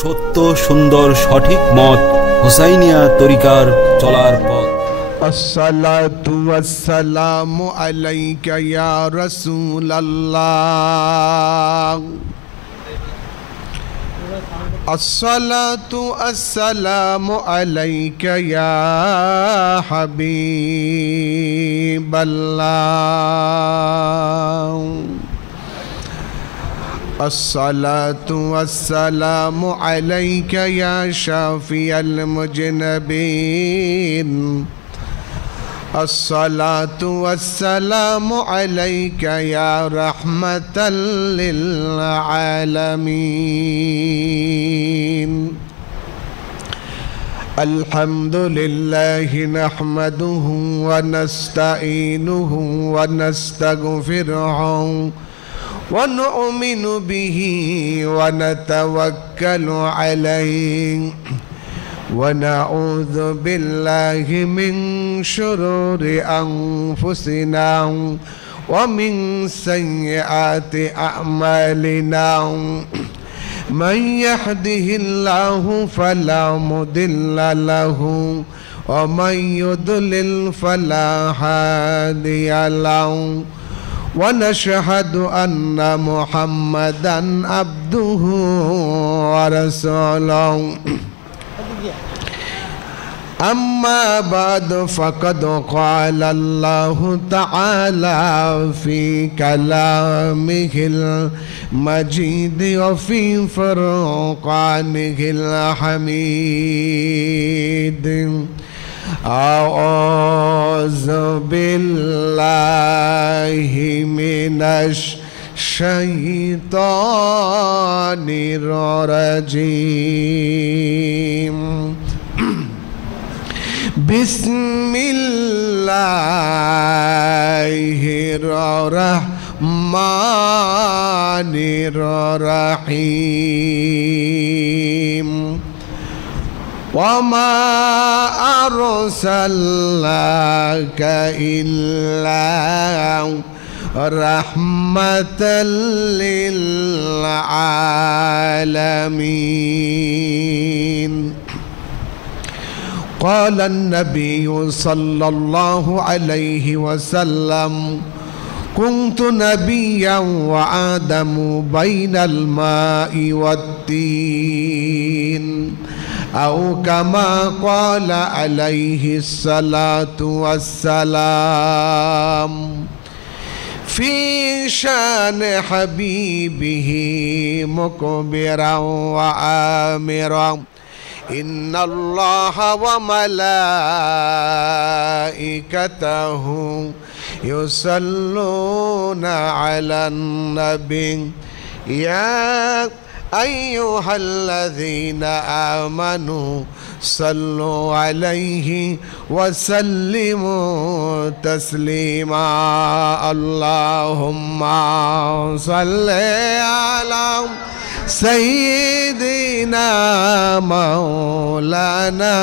সত্য সুন্দর সঠিক মত হুসাইনিয়া তরিকার চলার পথ। আসসালাতু ওয়াসসালামু আলাইকা ইয়া রাসূলুল্লাহ। আসসালাতু ওয়াসসালামু আলাইকা ইয়া হাবিবাল্লাহ। আসসালাতু ওয়াসসালামু আলাইকা ইয়া শাফিয়াল মুজনিবিন। আসসালাতু ওয়াসসালামু আলাইকা ইয়া রাহমাতাল লিল আলামিন। আলহামদুলিল্লাহি নাহমাদুহু ওয়া নাস্তাঈনুহু ওয়া নাস্তাগফিরুহু ونؤمن به ونتوكل عليه ونعوذ بالله من شرور أنفسنا ومن سيئات أعمالنا من يهده الله فلا مضل له ومن يضلل فلا هادي له ونشهد أن محمدا عبده ورسوله أما بعد فقد قال الله تعالى في كلامه المجيد وفي فرقانه الحميد. أعوذ بالله من الشيطان الرجيم. بسم الله الرحمن الرحيم. وما أرسلناك إلا رحمة للعالمين. قال النبي صلى الله عليه وسلم: كنت نبيا وآدم بين الماء والطين، أو كما قال عليه الصلاة والسلام في شان حبيبه مكبرا وآمرا: إن الله وملائكته يصلون على النبي يا أيها الذين آمنوا صلوا عليه وسلموا تسليما. اللهم صل على سيدنا مولانا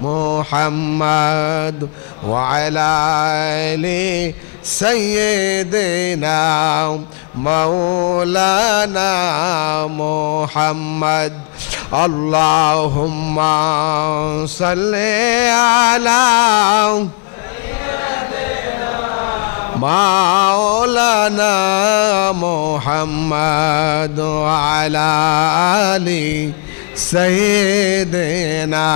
محمد وعلى آل سيدنا مولانا محمد. اللهم صل على مولانا محمد وعلى آل سيدنا.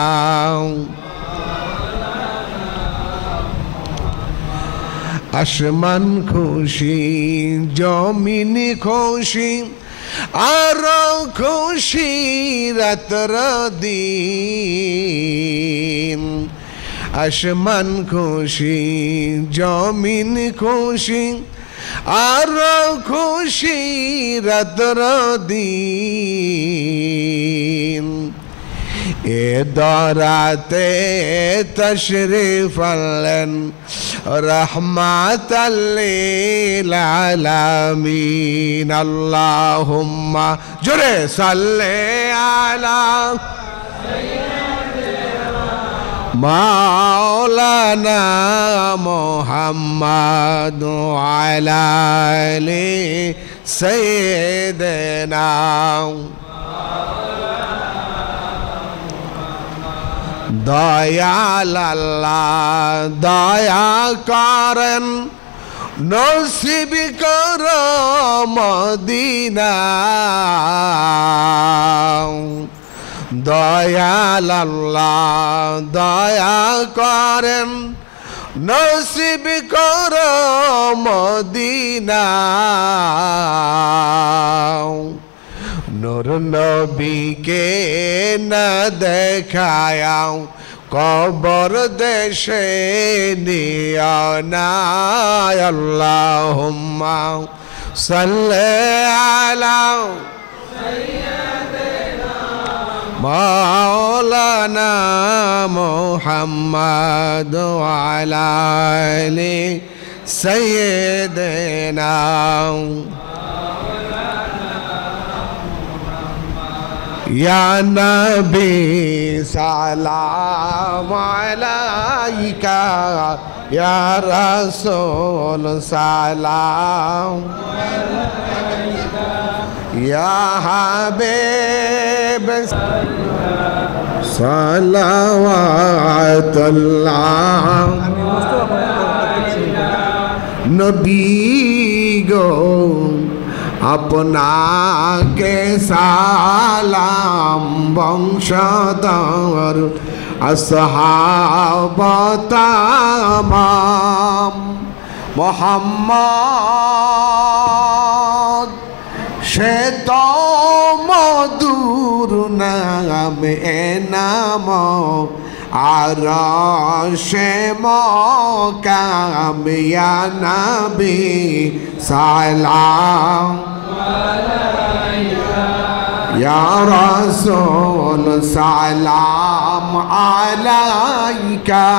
আসমান খুশি জমিন খুশি আর খুশি রাতর দিন। আসমান খুশি জমিন খুশি আর খুশি রাতর দিন। এ দরাতে তশরিফ আনলেন রহমাতাল লিল আলামিন। আল্লাহুম্মা জোরে সাল্লি আলা মাওলানা মুহাম্মদ ওয়া আলা আলি সাইয়্যিদিনা দয়াল আল্লাহ দয়া করেন নসিব কর মদিনা দয়াল আল্লাহ দয়া করেন নসিব কর মদিনা নূর নবীকে না দেখায়াও কবর দেশে নিয়া না আল্লাহুম্মা সাল্লি আলা মাওলানা মুহাম্মদ ওয়া আলা আলি সাইয়্যিদিনা या नबी सलाम अलैका या रसूल सलाम या हबीब सलावतुल्लाह नबी गो আপনাকে সালাম বংশধর আসহাবতামাম মোহাম্মদ সে তো মধুর নাম এ নাম আর সে মকাম ইয়া নবী সালাম या रसूल सलाम अलैका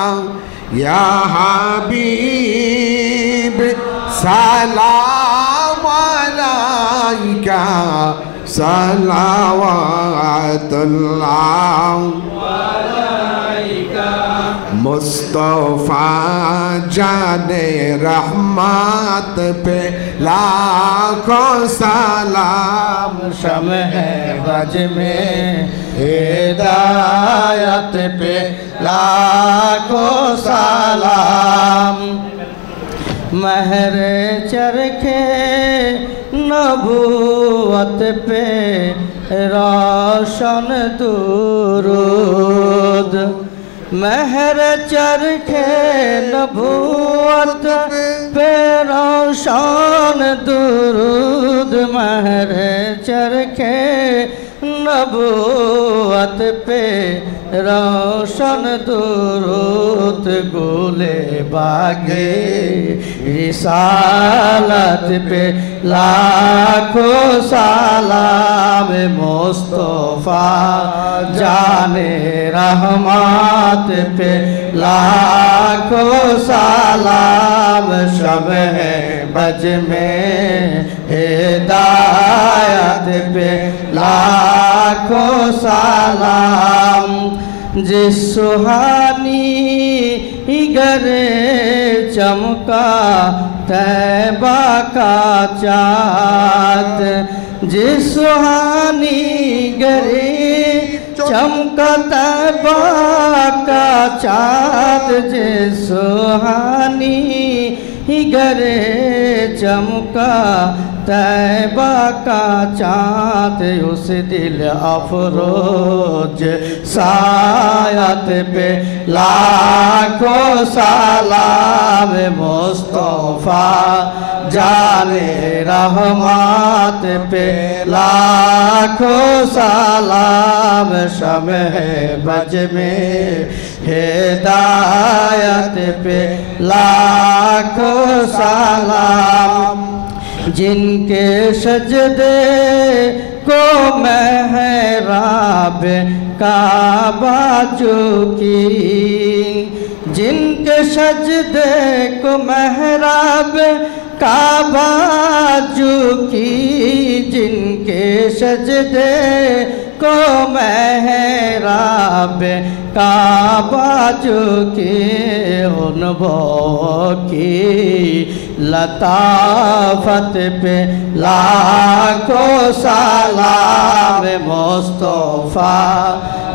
या हबीब सलाम अलैका सलावतुल्लाह मुस्तफा जाने रहमत पे लाखों सलाम शमह बज में हिदायत पे लाखों सलाम महर चरखे नबूवत पे रोशन दुरूद महर चरखे नबूवत पे रोशन दुरूद महर चरखे नबूवत पे रोशन दुरूद गुले बागे रिसालत पे लाखों सलाम मुस्तफा जाने रहमत पे लाखों सलाम शब बज में हिदायत पे लाखों सलाम जिस सुहानी गरे चमका तैबा का चाँद जिस सुहानी गरे चमका तैबा का चाँद जिस सुहानी गरे चमका तैबा का चाँद उस दिल अफरोज सायत पे लाखों सलाम मुस्तफा जाने रहमत पे लाखों सलाम शमह बज में हिदायत पे लाखों सलाम जिनके सजदे को महराब काबा झुकी जिनके सजदे को महराब काबा झुकी जिनके सजदे को महराब काबा झुकी उन की लताफत पे लाखों सलाम मुस्तफा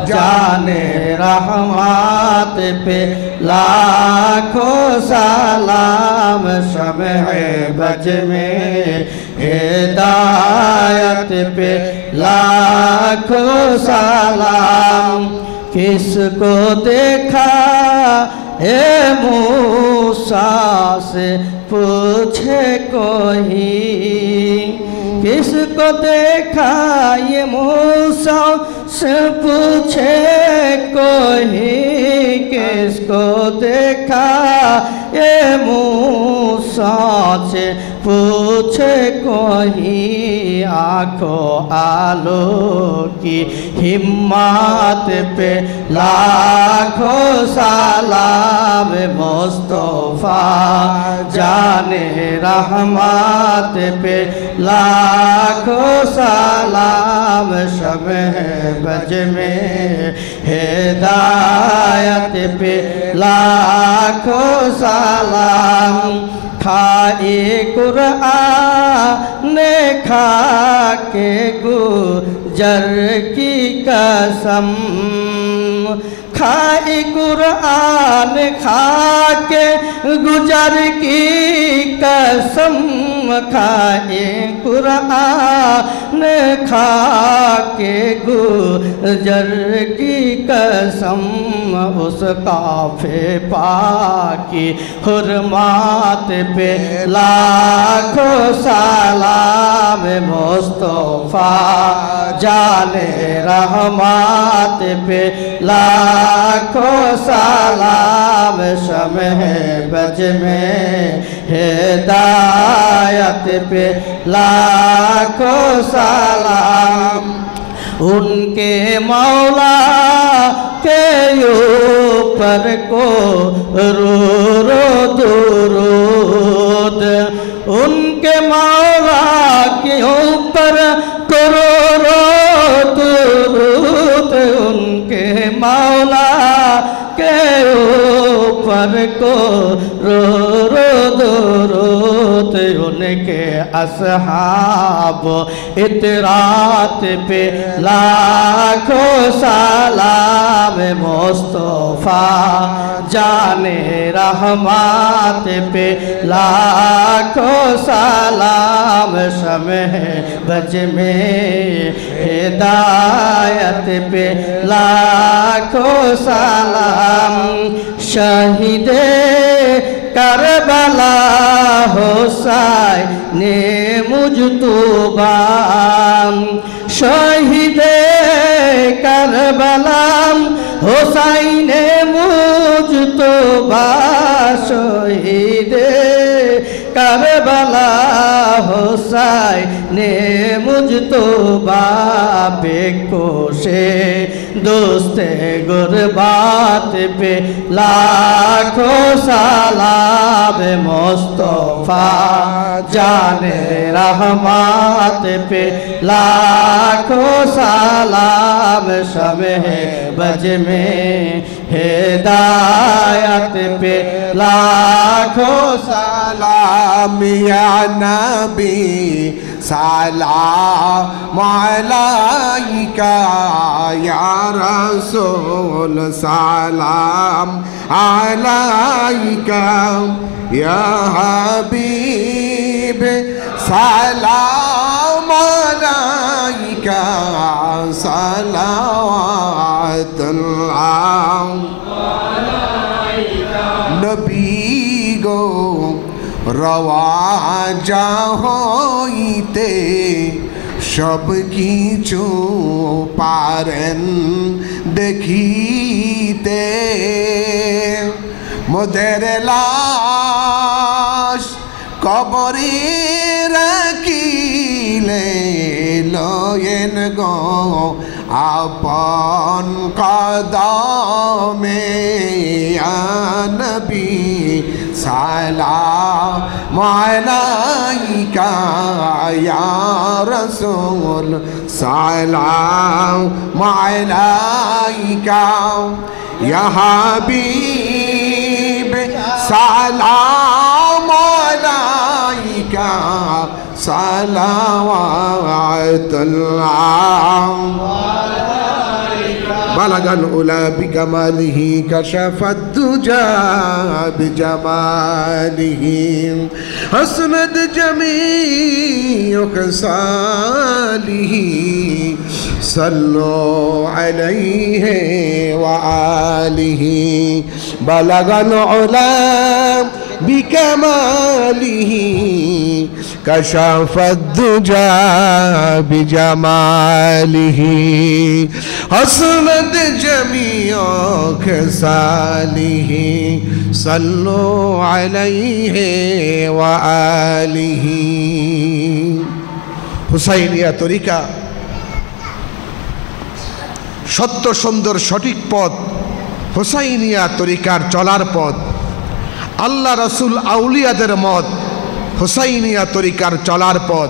जाने रहमत पे लाखों सलाम शम्ह बज में हिदायत पे लाखों सलाम। किसको देखा ए मूसा से पूछे कोई, किसको देखा ये मूसा से पूछे कोई, किसको देखा ये मूसा से पूछे कोई। आँखों आलो की हिम्मत पे लाखों सलाम मुस्तफा जाने रहमत पे लाखों सलाम शम्ह बज में हिदायत पे लाखों सलाम। खाए कुरआन खा के गुजर की कसम, खाए कुरआन खा के गुजर की कसम, खाए कुरआन खा के गुजर की कसम। उस काफे पाकी हुर्मात पे लाखों सलाम मुस्तफा जाने रहमत पे लाखों सलाम शम्ह बज में हिदायत पे लाखों सलाम। उनके मौला के ऊपर को रो रो दुरूद, उनके मौला के ऊपर को रो रो दुरूद, उनके मौला के ऊपर को रो रो दुरूद। उनके असहाब इतरात पे लाखों सलाम मुस्तफा जाने रहमत पे लाखों सलाम शम्ह बज में हिदायत पे लाखों सलाम। शहीदे करबला हुसैन मुजतबा, शहीदे करबला हुसैन मुजतबा, शहीदे करबला हुसैन मुजतबा। बेकोशे दोस्ते गुरबात पे लाखों सलाम मुस्तफा जाने रहमत पे लाखों सलाम शम्ह बज में हिदायत पे लाखों सलाम या नबी सलाम अलैका या रसूल सलाम अलैका या हबीब सलाम अलैका सलावतुल्लाह नबी गो रवा হইতে সব কিছু পারেন দেখিতে, মোদের লাশ কবরে রাখিলে লয়েন গো আপন কদমে নবী সালাম আলাইকা ইয়া রাসূল সালাম আলাইকা ইয়া হাবিব সালাম আলাইকা صلوات الله بلغ العلا بكماله كشف الدجى بجماله حسنت جميع خصاله صلوا عليه وآله بلغ العلا بكماله كشف الدجى بجماله حسنت جميع خصاله صلوا عليه وآله হুসাইনিয়া তরিকা সত্য সুন্দর সঠিক পথ হুসাইনিয়া তরিকার চলার পথ আল্লাহ রাসূল আউলিয়াদের মত হুসাইনিয়া তরিকার চলার পথ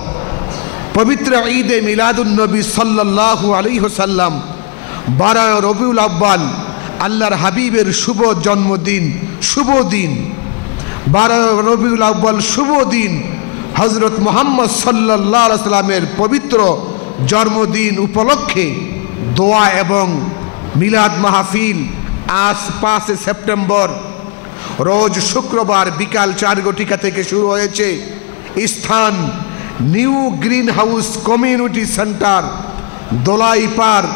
পবিত্র ঈদে মিলাদুন নবী সাল্লাল্লাহু আলাইহি ওয়াসাল্লাম 12 রবিউল আউয়াল আল্লাহর হাবিবের শুভ জন্মদিন শুভ দিন 12 রবিউল আউয়াল শুভ দিন হযরত মুহাম্মদ সাল্লাল্লাহু আলাইহি ওয়াসাল্লামের পবিত্র জন্মদিন উপলক্ষে দোয়া এবং মিলাদ মাহফিল আজ 5 সেপ্টেম্বর রোজ শুক্রবার বিকাল 4 ঘটিকা থেকে শুরু হয়েছে। স্থান New Green House Community Centre, Dolaipar,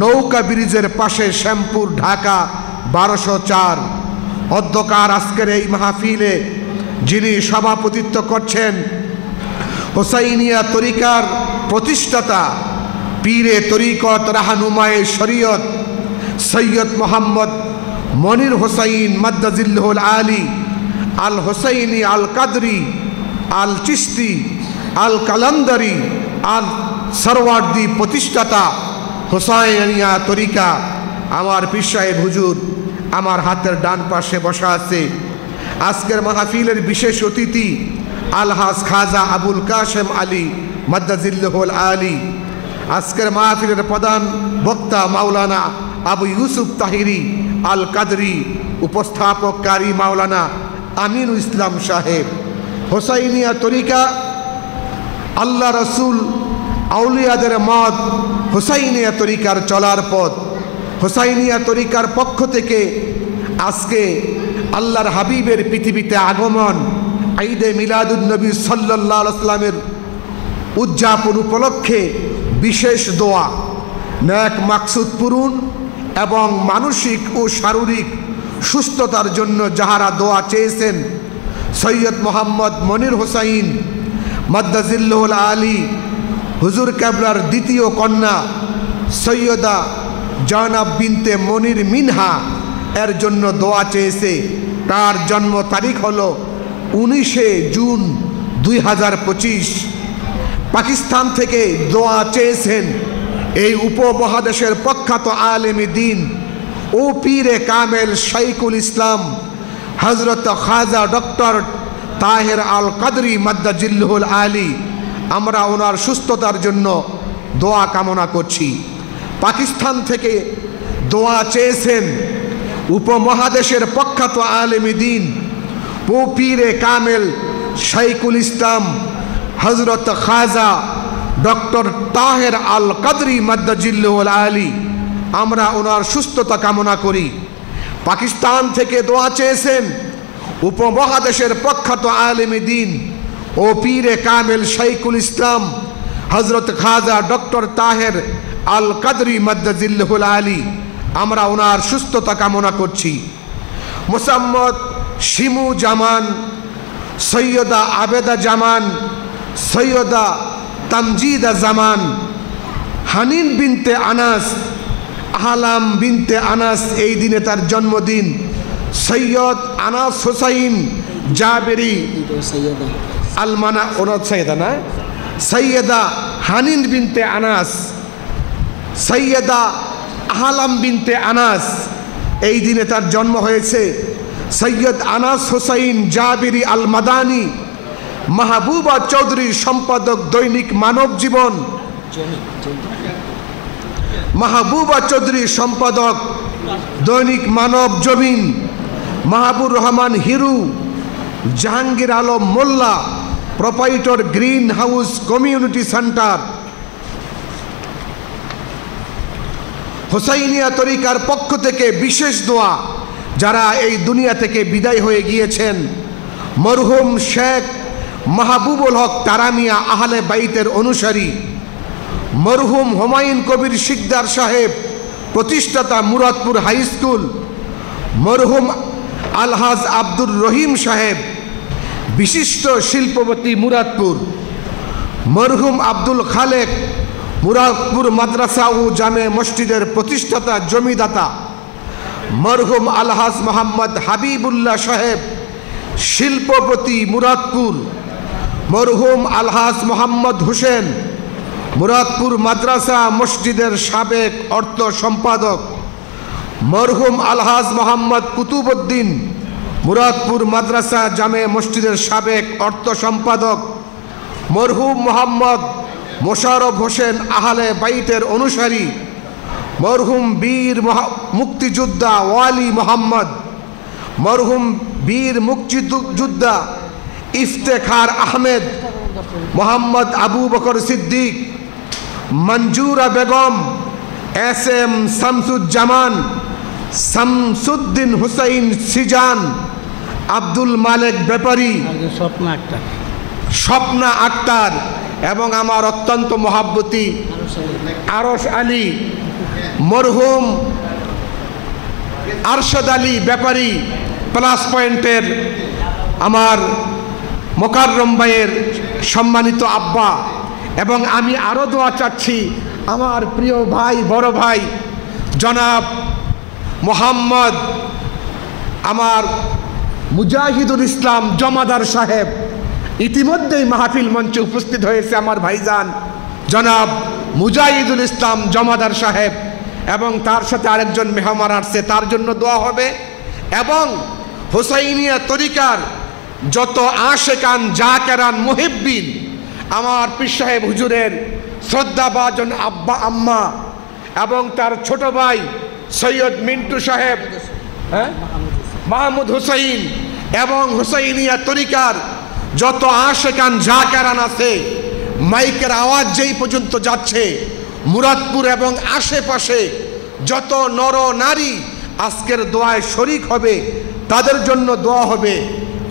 নৌকা ব্রিজের পাশে, শ্যামপুর, ঢাকা 1204। অধ্যকার আজকের এই মাহফিলে যিনি সভাপতিত্ব করছেন হুসাইনিয়া তরিকার প্রতিষ্ঠাতা পীরে তরিকত রাহনুমায়ে শরীয়ত সৈয়দ মোহাম্মদ মনির হুসাইন মাদ্দাজিল্লাহুল আলী আল হুসাইনি আল কাদরি আল চিশতি আল কালান্দারি আল সরওয়ার্দি প্রতিষ্ঠাতা হুসাইনিয়া তরিকা। আমার পীর সাহেব হুজুর আমার হাতের ডান পাশে বসা আছে। আজকের মাহফিলের বিশেষ অতিথি আলহাজ খাজা আবুল কাশেম আলী মাদ্দাজিল্লাহুল আলী। আজকের মাহফিলের প্রধান বক্তা মাওলানা আবু ইউসুফ তাহিরি আল কাদরি, উপস্থাপককারী মাওলানা আমিনুল ইসলাম সাহেব। হুসাইনিয়া তরিকা আল্লাহ রসুল আউলিয়াদের মত হুসাইনিয়া তরিকার চলার পথ। হুসাইনিয়া তরিকার পক্ষ থেকে আজকে আল্লাহর হাবিবের পৃথিবীতে আগমন, ঈদে মিলাদুন নবী সাল্লাল্লাহু আলাইহি ওয়াসাল্লামের উদযাপন উপলক্ষে বিশেষ দোয়া, নেক মাকসুদ পূরণ এবং মানসিক ও শারীরিক সুস্থতার জন্য যাহারা দোয়া চেয়েছেন সৈয়দ মোহাম্মদ মনির হুসাইন মাদ্দাজিল্লাহুল আলী হুজুর কেবলার দ্বিতীয় কন্যা সৈয়দা জানাব বিনতে মনির মিনহা এর জন্য দোয়া চেয়েছে। তার জন্ম তারিখ হলো 19 জুন 2025। পাকিস্তান থেকে দোয়া চেয়েছেন এই উপমহাদেশের প্রখ্যাত আলেমে দিন ও পীরে কামেল শাইখুল ইসলাম হযরত খাজা ডক্টর তাহের আল কাদরি মাদ্দাজিল্লাহুল আলী। আমরা ওনার সুস্থতার জন্য দোয়া কামনা করছি। পাকিস্তান থেকে দোয়া চেয়েছেন উপমহাদেশের প্রখ্যাত আলেমে দিন ও পীরে কামেল শাইখুল ইসলাম হযরত খাজা ডক্টর তাহের আল কাদরি মাদ্দাজিল্লাহুল আলী। আমরা ওনার সুস্থতা কামনা করি। পাকিস্তান থেকে দোয়া চেয়েছেন উপমহাদেশের প্রখ্যাত আলেমে দিন ও পীরে কামেল শাইখুল ইসলাম হযরত খাজা ডক্টর তাহের আল কাদরি মাদ্দাজিল্লাহুল আলী। আমরা ওনার সুস্থতা কামনা করছি। মোসাম্মদ শিমু জামান, সৈয়দা আবেদা জামান, সৈয়দা তামজিদা জামান, হানিন বিনতে আনাস, আহলাম বিনতে আনাস, এই দিনে তার জন্মদিন। সৈয়দ আনাস হুসাইন জাবেরি আলমানা ওনার সৈয়দা না, সৈয়দা হানিন বিনতে আনাস, সৈয়দা আহলাম বিনতে আনাস, এই দিনে তার জন্ম হয়েছে। সৈয়দ আনাস হুসাইন জাবেরি আল মাদানী, মাহবুবা চৌধুরী সম্পাদক দৈনিক মানব জীবন, মাহবুবা চৌধুরী সম্পাদক দৈনিক Manab Zamin, Mahbur Rahman Hiru, Jahangir Alam Molla proprietor Green House Community Centre, Hossainia তরিকার পক্ষ থেকে বিশেষ দোয়া যারা এই দুনিয়া থেকে বিদায় হয়ে গিয়েছেন, মরহুম শেখ মাহবুবুল হক তারামিয়া আহলে বাইতের অনুসারী, মরহুম হুমায়ুন কবির শিকদার সাহেব প্রতিষ্ঠাতা মুরাদপুর হাই স্কুল, মরহুম আলহাজ আব্দুর রহিম সাহেব বিশিষ্ট শিল্পপতি মুরাদপুর, মরহুম আব্দুল খালেক মুরাদপুর মাদ্রাসা ও জামে মসজিদের প্রতিষ্ঠাতা জমিদাতা, মরহুম আলহাজ মোহাম্মদ হাবিবুল্লাহ সাহেব শিল্পপতি মুরাদপুর, মরহুম আলহাজ মোহাম্মদ হোসেন মুরাদপুর মাদ্রাসা মসজিদের সাবেক অর্থ সম্পাদক, মরহুম আলহাজ মোহাম্মদ কুতুবউদ্দিন মুরাদপুর মাদ্রাসা জামে মসজিদের সাবেক অর্থ সম্পাদক, মরহুম মোহাম্মদ মোশাররফ হোসেন আহলে বাইতের অনুসারী, মরহুম বীর মুক্তিযোদ্ধা ওয়ালি মোহাম্মদ, মরহুম বীর মুক্তিযোদ্ধা ইফতেখার আহমেদ, মোহাম্মদ আবু বকর সিদ্দিক, মঞ্জুরা বেগম, এস এম শামসুজ্জামান, শামসুদ্দিন হুসাইন সিজান, আব্দুল মালেক ব্যাপারী, স্বপ্না আক্তার এবং আমার অত্যন্ত মহাব্বতী আরশ আলী, মরহুম আরশদ আলী ব্যাপারী, প্লাস পয়েন্টের আমার মোকাররম ভাইয়ের সম্মানিত আব্বা, এবং আমি আরও দোয়া চাচ্ছি আমার প্রিয় ভাই, বড় ভাই জনাব মোহাম্মদ আমার মুজাহিদুল ইসলাম জমাদার সাহেব, ইতিমধ্যেই মাহফিল মঞ্চে উপস্থিত হয়েছে আমার ভাইজান জনাব মুজাহিদুল ইসলাম জমাদার সাহেব, এবং তার সাথে আরেকজন মেহমান আসছে, তার জন্য দোয়া হবে। এবং হোসাইনিয়া তরিকার যত আশেকান জাকেরান মুহিব্বিন, আমার পীর সাহেব হুজুরের শ্রদ্ধাভাজন আব্বা আম্মা এবং তার ছোট ভাই সৈয়দ মিন্টু সাহেব, মাহমুদ হুসাইন, এবং হুসাইনিয়া তরিকার যত আশেকান জাকেরান আছে, মাইকের আওয়াজ যেই পর্যন্ত যাচ্ছে, মুরাদপুর এবং আশেপাশে যত নর নারী আজকের দোয়ায় শরীক হবে, তাদের জন্য দোয়া হবে।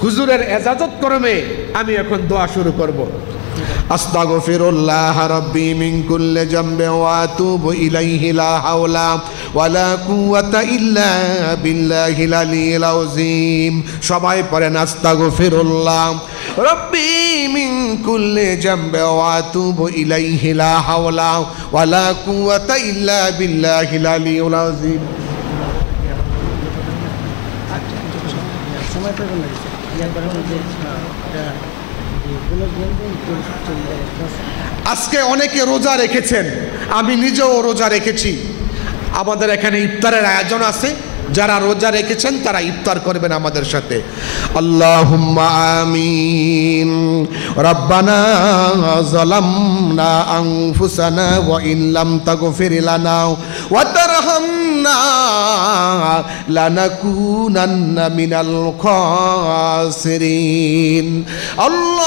হুজুরের এজাজত ক্রমে আমি এখন দোয়া শুরু করব। আস্তাগফিরুল্লাহ রাব্বি মিন কুল্লি জামবি ওয়া আতুবু ইলাইহি লা হাওলা ওয়ালা কুওয়াতা ইল্লা বিল্লাহিল আলিয়্যিল আযীম। সবাই পড়েন আস্তাগফিরুল্লাহ রাব্বি মিন কুল্লি জামবি ওয়া আতুবু ইলাইহি লা হাওলা ওয়ালা কুওয়াতা ইল্লা বিল্লাহিল আলিয়্যিল আযীম। আজকে অনেকে রোজা রেখেছেন, আমি নিজেও রোজা রেখেছি। আমাদের এখানে ইফতারের আয়োজন আছে, যারা রোজা রেখেছেন তারা ইফতার করবেন আমাদের সাথে। আল্লাহুম্মা আমিন। রব্বানা যালামনা আনফুসানা ওয়া ইন লাম তাগফির লানা ওয়া তারহামনা লানাকুনান্না মিনাল খাসিরিন। আল্লাহ,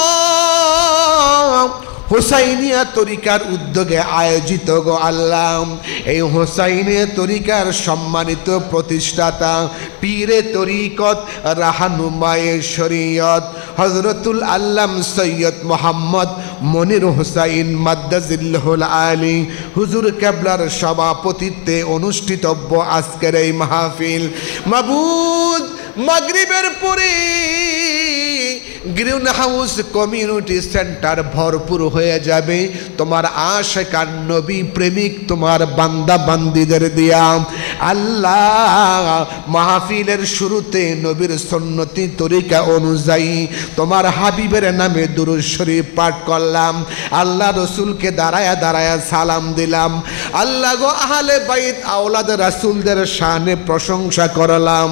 হোসাইনিয়া তরিকার উদ্যোগে আয়োজিত গো আল্লাহ, এই হোসাইনিয়া তরিকার সম্মানিত প্রতিষ্ঠাতা পীরে তরিকত রাহানুমায়ে শরীয়ত হযরতুল আল্লাম সৈয়দ মোহাম্মদ মনির হোসাইন মাদ্দাজিল্লাহুল আলী হুজুর কেবলার সভাপতিত্বে অনুষ্ঠিতব্য আজকের এই মাহফিল মাবুদ মাগরিবের পরে গ্রিন হাউস কমিউনিটি সেন্টার ভরপুর হয়ে যাবে তোমার আশিকান নবী প্রেমিক তোমার বান্দা বান্দীদের দিয়া। আল্লাহ, মাহফিলের শুরুতে নবীর সুন্নতি তরিকা অনুযায়ী তোমার হাবিবের নামে দুরূদ শরীফ পাঠ করলাম। আল্লাহ রসুলকে দাঁড়ায়া দাঁড়ায়া সালাম দিলাম। আল্লাহ গো আহলে বাইত আওলাদ রাসূলদের শানে প্রশংসা করলাম।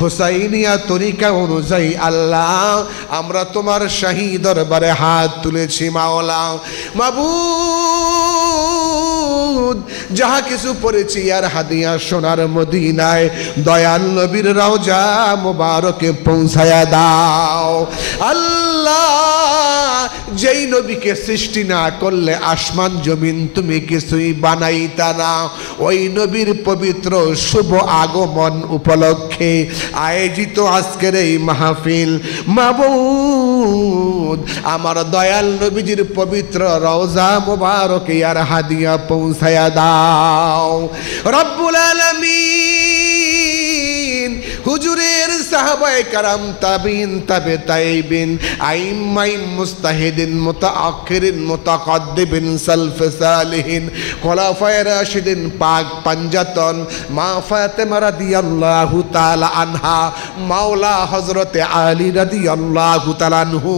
হোসাইনিয়া তরিকা অনুযায়ী আল্লাহ আমরা তোমার শাহী দরবারে হাত তুলেছি। মাওলা মাবুদ, দুরুদ যাহা কিছু পড়েছি আর হাদিয়া সোনার মদিনায় দয়াল নবীর রওজা মুবারকে পৌঁছায়া দাও। আল্লাহ, যেই নবীকে সৃষ্টি না করলে আসমান জমিন তুমি কিছুই বানাইতা না, ওই নবীর পবিত্র শুভ আগমন উপলক্ষে আয়োজিত আজকের এই মাহফিল, মাবুদ আমার দয়াল নবীজির পবিত্র রওজা মুবারকে আর হাদিয়া পৌঁছায়া দাও। রব্বুল আলামিন হুজুরের সাহাবায়ে কারাম, তাবিন, তাবে তাইবিন, আইম্মাই মুস্তাহিদিন, মুতাআখিরিন, মুতাকাদ্দিমিন, সালফে সালিহিন, খোলাফায়ে রাশিদিন, পাক পাঞ্জাতন, মা ফাতেমা রাদিয়াল্লাহু তাআলা আনহা, মাওলা হযরতে আলী রাদিয়াল্লাহু তাআলা আনহু,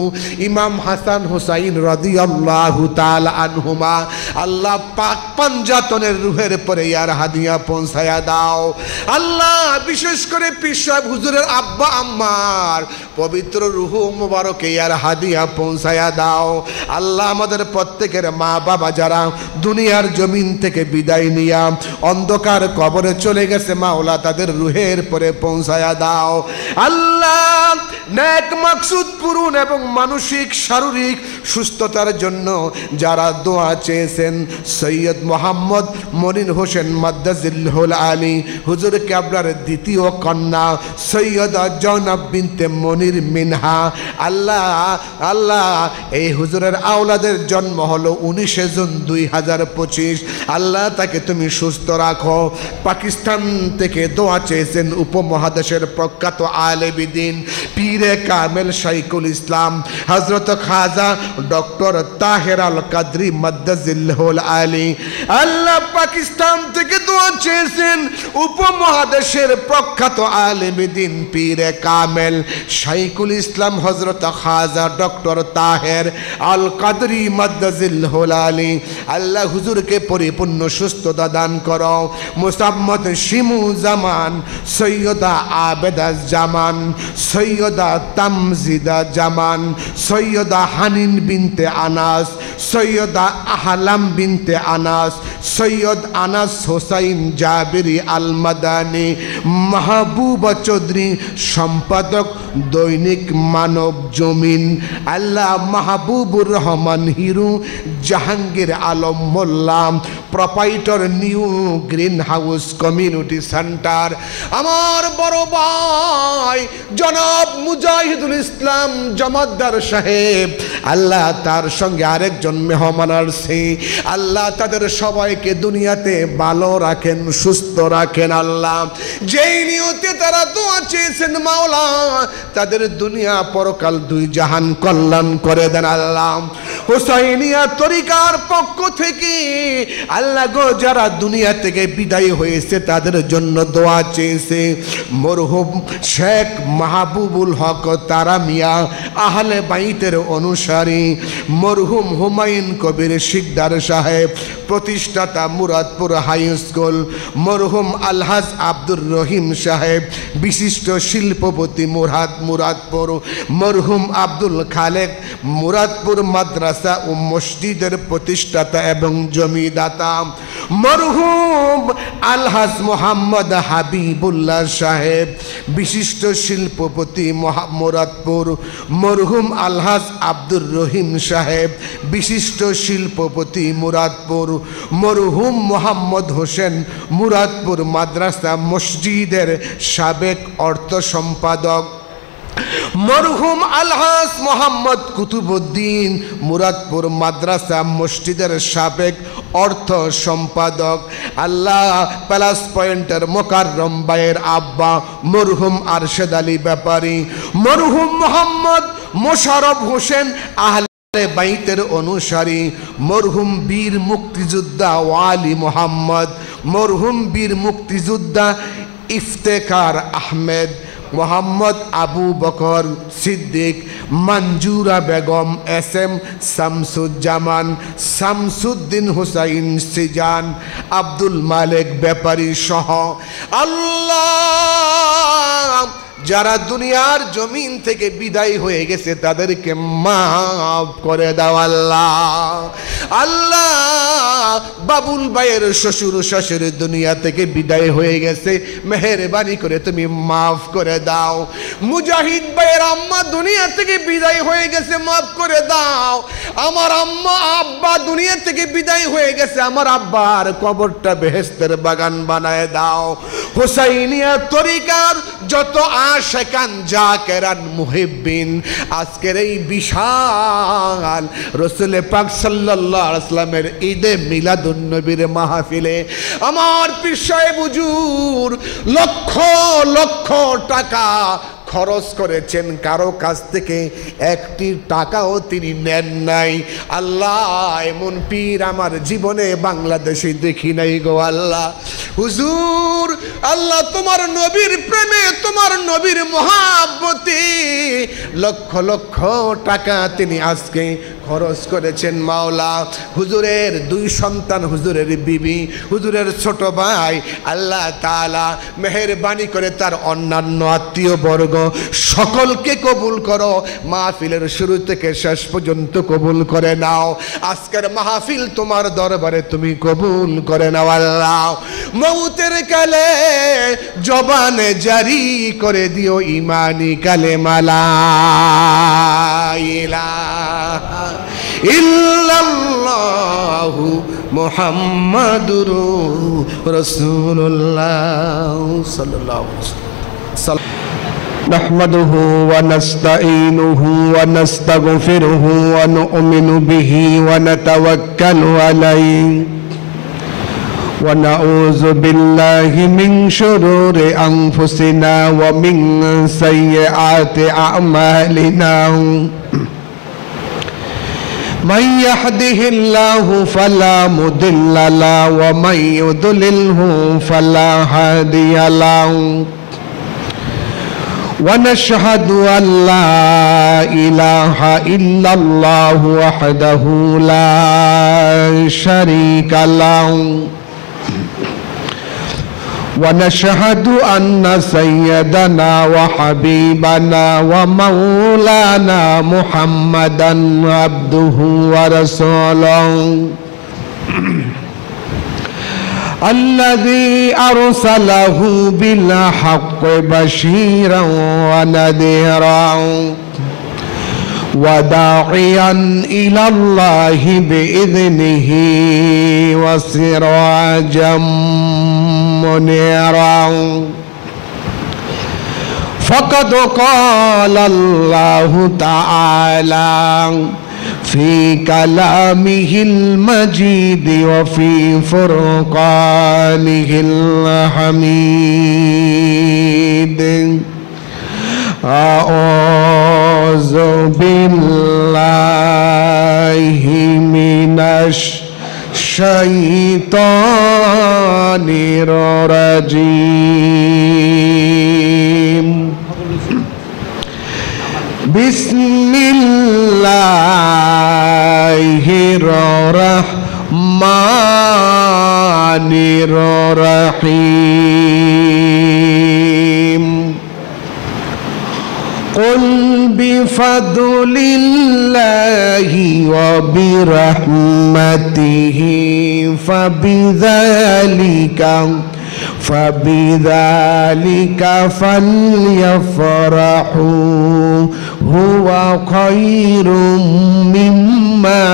ইমাম হাসান হুসাইন রাদিয়াল্লাহু তাআলা আনহুমা, আল্লাহ পাক পাঞ্জাতনের রূহের পরে ইয়ার হাদিয়া পৌঁছায়া দাও। আল্লাহ, বিশেষ করে সাহেব হুজুরের আব্বা আম্মার পবিত্র রূহ মুবারকে ইয়ার হাদিয়া পৌঁছায়া দাও। আল্লাহ, আমাদের প্রত্যেকের মা বাবা যারা দুনিয়ার জমিন থেকে বিদায় নিয়া অন্ধকার কবরে চলে গেছে, মাওলা তাদের রূহের পরে পৌঁছায়া দাও। আল্লাহ, নেক মাকসুদ পূরণ এবং মানসিক শারীরিক সুস্থতার জন্য যারা দোয়া চেয়েছেন, সৈয়দ মোহাম্মদ মনির হোসেন মাদ্দাজিল্লাহুল আলী হুজুর কেবলার দ্বিতীয় কন্যা সৈয়দা জওনাব বিনতে মনির মিনহা, আল্লাহ আল্লাহ এই হুজুরের আওলাদের জন্ম হলো 19 জুন 2025। আল্লাহ, তাকে তুমি সুস্থ রাখো। পাকিস্তান থেকে দোয়া চেয়েছেন উপমহাদেশের প্রখ্যাত আলেম দ্বীন পীরে কামেল শাইখুল ইসলাম হযরত খাজা ডক্টর তাহের আল কাদরি মাদ্দাজিল্লাহুল আলী। আল্লাহ, পাকিস্তান থেকে দোয়া চেয়েছেন উপমহাদেশের প্রখ্যাত আলেম দ্বীন পীরে কামেল শাইখুল ইসলাম হযরত খাজা ডক্টর তাহের আল কাদরি মাদ্দাজিল্লাহুল আলী। আল্লাহ, হুজুরকে পরিপূর্ণ সুস্থতা দান করো। মুসাম্মদ শিমু জামান, সৈয়দা আবেদা জামান, সৈয়দা তামজিদা জামান, সৈয়দা হানিন বিনতে আনাস, সৈয়দা আহলাম বিনতে আনাস, সৈয়দ আনাস হোসাইন জাবিরি আল মাদানী, মাহবুবা চৌধুরী সম্পাদক দৈনিক Manab Zamin. Allah, Mahbubur Rahman Hiru, Jahangir Alam Molla proprietor New Green House Community Centre, আমার বড় ভাই জনাব মুজাহিদুল ইসলাম জমাদ্দার সাহেব, আল্লাহ তার সঙ্গে আরেকজন মেহমান আসছে, আল্লাহ তাদের সবাইকে দুনিয়াতে ভালো রাখেন, সুস্থ রাখেন। আল্লাহ, যেই নিয়তে তারা দোয়া চেয়েছেন মাওলা তাদের দুনিয়া পরকাল দুই জাহান কল্যাণ করে দেন। আল্লাহ, হুসাইনিয়া তরিকার পক্ষ থেকে আল্লাহ গো, যারা দুনিয়া থেকে বিদায় হয়েছে তাদের জন্য দোয়া চেয়েছে মরহুম শেখ মাহবুবুল হক তারা মিয়া আহলে বাইতের অনুসারী, মরহুম হুমায়ুন কবির শিকদার সাহেব প্রতিষ্ঠাতা মুরাদপুর হাই স্কুল, মরহুম আলহাজ আব্দুর রহিম সাহেব বিশিষ্ট শিল্পপতি মুরাদপুর, মরহুম আব্দুল খালেক মুরাদপুর মাদ্রাসা ও মসজিদের প্রতিষ্ঠাতা এবং জমিদাতা, মরহুম আলহাজ মোহাম্মদ হাবিবুল্লাহ সাহেব বিশিষ্ট শিল্পপতি মুরাদপুর, মরহুম আলহাজ আব্দুর রহিম সাহেব বিশিষ্ট শিল্পপতি মুরাদপুর, মরহুম মোহাম্মদ হোসেন মুরাদপুর মাদ্রাসা মসজিদের সাবেক অর্থ সম্পাদক, মরহুম আলহাজ মোহাম্মদ কুতুবউদ্দিন মুরাদপুর মাদ্রাসা মসজিদের সাবেক অর্থ সম্পাদক। আল্লাহ, প্যালাস পয়েন্টের মোকাররম ভাইয়ের আব্বা মরহুম আরশেদ আলী ব্যাপারী, মরহুম মোহাম্মদ মোশাররফ হোসেন আহলে বাইতের অনুসারী, মরহুম বীর মুক্তিযোদ্ধা ওয়ালি মোহাম্মদ, মরহুম বীর মুক্তিযোদ্ধা ইফতেখার আহমেদ, মোহাম্মদ আবু বকর সিদ্দিক, মঞ্জুরা বেগম, এস এম শামসুজ্জামান, শামসুদ্দিন হুসাইন সিজান, আব্দুল মালিক ব্যাপারী সহ আল্লাহ যারা দুনিয়ার জমিন থেকে বিদায় হয়ে গেছে তাদেরকে মাফ করে দাও। আল্লাহ আল্লাহ বাবুল ভাইয়ের শ্বশুর শাশুড়ি দুনিয়া থেকে বিদায় হয়ে গেছে, মেহেরবানি করে তুমি মাফ করে দাও। মুজাহিদ ভাইয়ের আম্মা দুনিয়া থেকে বিদায় হয়ে গেছে, মাফ করে দাও। আমার আম্মা আব্বা দুনিয়া থেকে বিদায় হয়ে গেছে, আমার আব্বার কবরটা বেহেশতের বাগান বানায় দাও। হুসাইনিয়া তরিকার যত আশিকান জাকেরান মুহিব্বিন আজকের এই বিশাল রাসূল পাক সাল্লাল্লাহু আলাইহি ওয়াসাল্লামের ঈদে মিলাদুন নবীর মাহফিলে আমার পীর সাহেব হুজুর লক্ষ লক্ষ টাকা খরচ করেছেন, কারো কাছ থেকে একটি টাকাও তিনি নেন নাই। আল্লাহ, এমন পীর আমার জীবনে বাংলাদেশে দেখি নাই গো আল্লাহ। হুজুর আল্লাহ, তোমার নবীর প্রেমে, তোমার নবীর মহাব্বতে লক্ষ লক্ষ টাকা তিনি আজকে খরচ করেছেন মাওলা। হুজুরের দুই সন্তান, হুজুরের বিবি, হুজুরের ছোট ভাই, আল্লাহ তাআলা মেহেরবানি করে তার অন্যান্য আত্মীয় বর্গ সকলকে কবুল করো। মাহফিলের শুরু থেকে শেষ পর্যন্ত কবুল করে নাও। আজকের মাহফিল তোমার দরবারে তুমি কবুল করে নাও আল্লাহ। মউতের কালে জবানে জারি করে দিও ইমানি কালেমা লা ইলাহা ইল্লাল্লাহু মুহাম্মাদুর রাসূলুল্লাহ সাল্লাল্লাহু আলাইহি ওয়াসাল্লাম। نحمده ونستعينه ونستغفره ونؤمن به ونتوكل عليه ونعوذ بالله من شرور أنفسنا ومن سيئات أعمالنا من يهده الله فلا مضل له ومن يضلله فلا هادي له ونشهد أن لا إله إلا الله وحده لا شريك له ونشهد أن سيدنا وحبيبنا ومولانا محمدا عبده ورسوله الذي أرسله بالحق بشيرا ونذيرا وداعيا إلى الله بإذنه وسراجا منيرا فقد قال الله تعالى في كلامه المجيد وفي فرقانه الحميد أعوذ بالله من الشيطان الرجيم بسم الله الرحمن الرحيم قل بفضل الله وبرحمته فبذلك فليفرحوا هو خير مما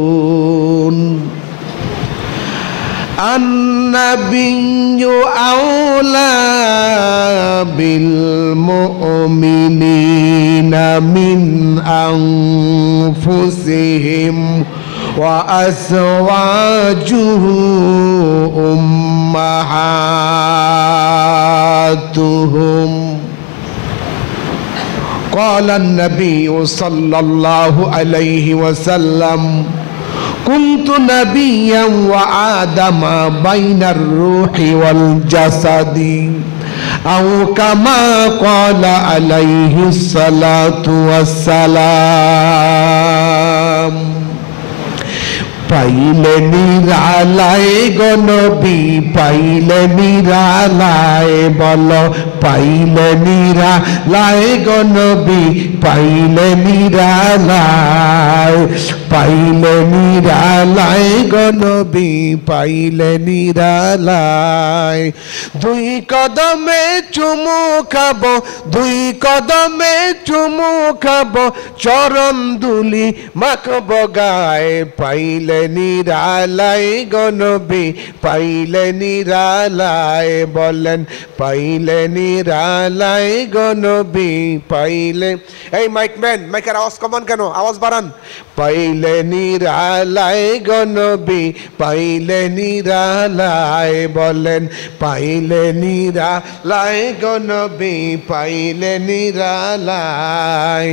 يجمعون النبي أولى بالمؤمنين من أنفسهم وأزواجه أمهاتهم قال النبي صلى الله عليه وسلم كنت نبيا وآدم بين الروح والجسد أو كما قال عليه الصلاة والسلام পাইলে নিরালায় গো নবী পাইলে নিরালায় বলো পাইলে নিরালায় গো নবী পাইলে নিরালায় পাইলে নিরালায় গো নবী পাইলে নিরালায় দুই কদমে চুমু খাবো দুই কদমে চুমু খাবো চরণ দুলি মাখবো গায়ে পাইলে নিরালায় গো নবী পাইলে নিরালায় বলেন পাইলে নিরালায় গো নবী পাইলে এই মাইকম্যান মাইকের আওয়াজ কমান কেন আওয়াজ বাড়ান পাইলে নিরালায় গো নবী পাইলে নিরালায় বলেন পাইলে নিরালায় গো নবী পাইলে নিরালায়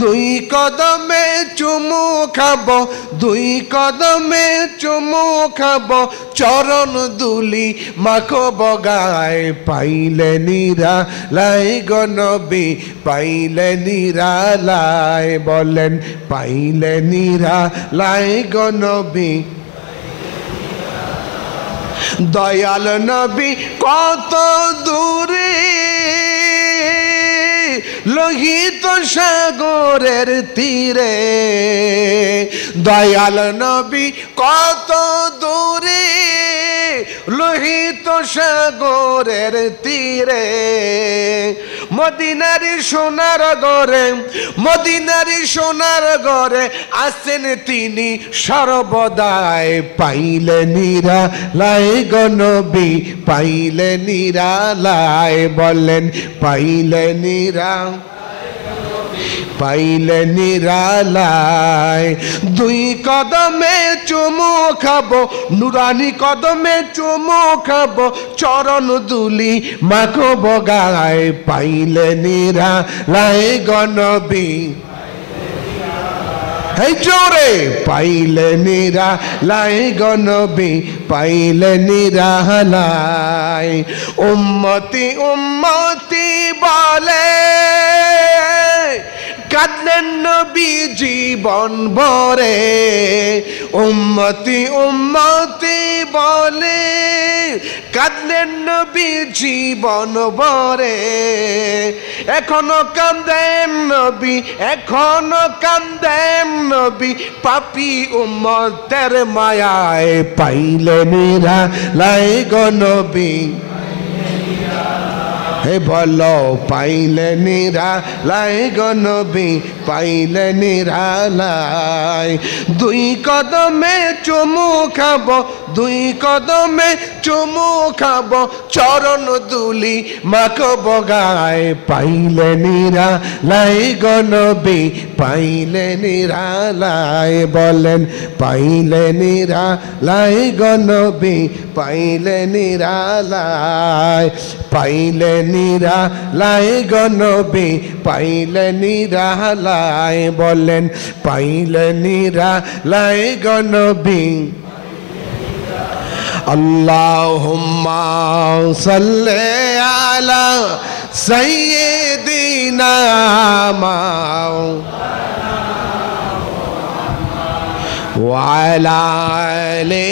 দুই কদমে চুমু খাবো দুই কদমে চুমু খাবো চরণ দুলি মাখবো গায়ে পাইলে নিরালায় গো নবী পাইলে নিরালায় বলেন পাইলে নিরালায় গো নবী দয়াল নবী কত দূরে লোহিত সাগরের তীরে দয়াল নবী কত দূরে লোহিত সাগরের তীরে মদিনারি সোনার ঘরে মদিনারি সোনার ঘরে আসেন তিনি সর্বদাই পাইলে নিরালায় গো নবী পাইলে নিরালায় বলেন পাইলে পাইলে নিরালায় দুই কদমে চুমু খাবো নুরানি কদমে চুমু খাবো চরণ দুলি মাখবো গায়ে পাইলে নিরালায় গো নবী এই জোরে পাইলে নিরালায় গো নবী পাইলে নিরালায় উম্মতি উম্মতি বলে কাঁদলেন নবী জীবন ভরে উম্মতি উম্মতি বলে কাঁদলেন নবী জীবন ভরে এখনো কান্দেন নবী এখনো কান্দেন নবী পাপী উম্মতের মায়ায় পাইলে নিরালায় গো নবী হে বলো পাইলে নিরালায় গো নবী পাইলে নিরালায় দুই কদমে চুমু খাবো দুই কদমে চুমু খাবো চরণ দুলি মাখবো গায়ে পাইলে নিরালায় গো নবী পাইলে নিরালায় বলেন পাইলে নিরালায় গো নবী পাইলে নিরালায় পাইলে নিরালায় গো নবী পাইলে নিরালায় বলেন পাইলে নিরালায় গো নবী আল্লাহুম্মা সাল্লি আলা সাইয়্যিদিনা ওয়া আলা আলি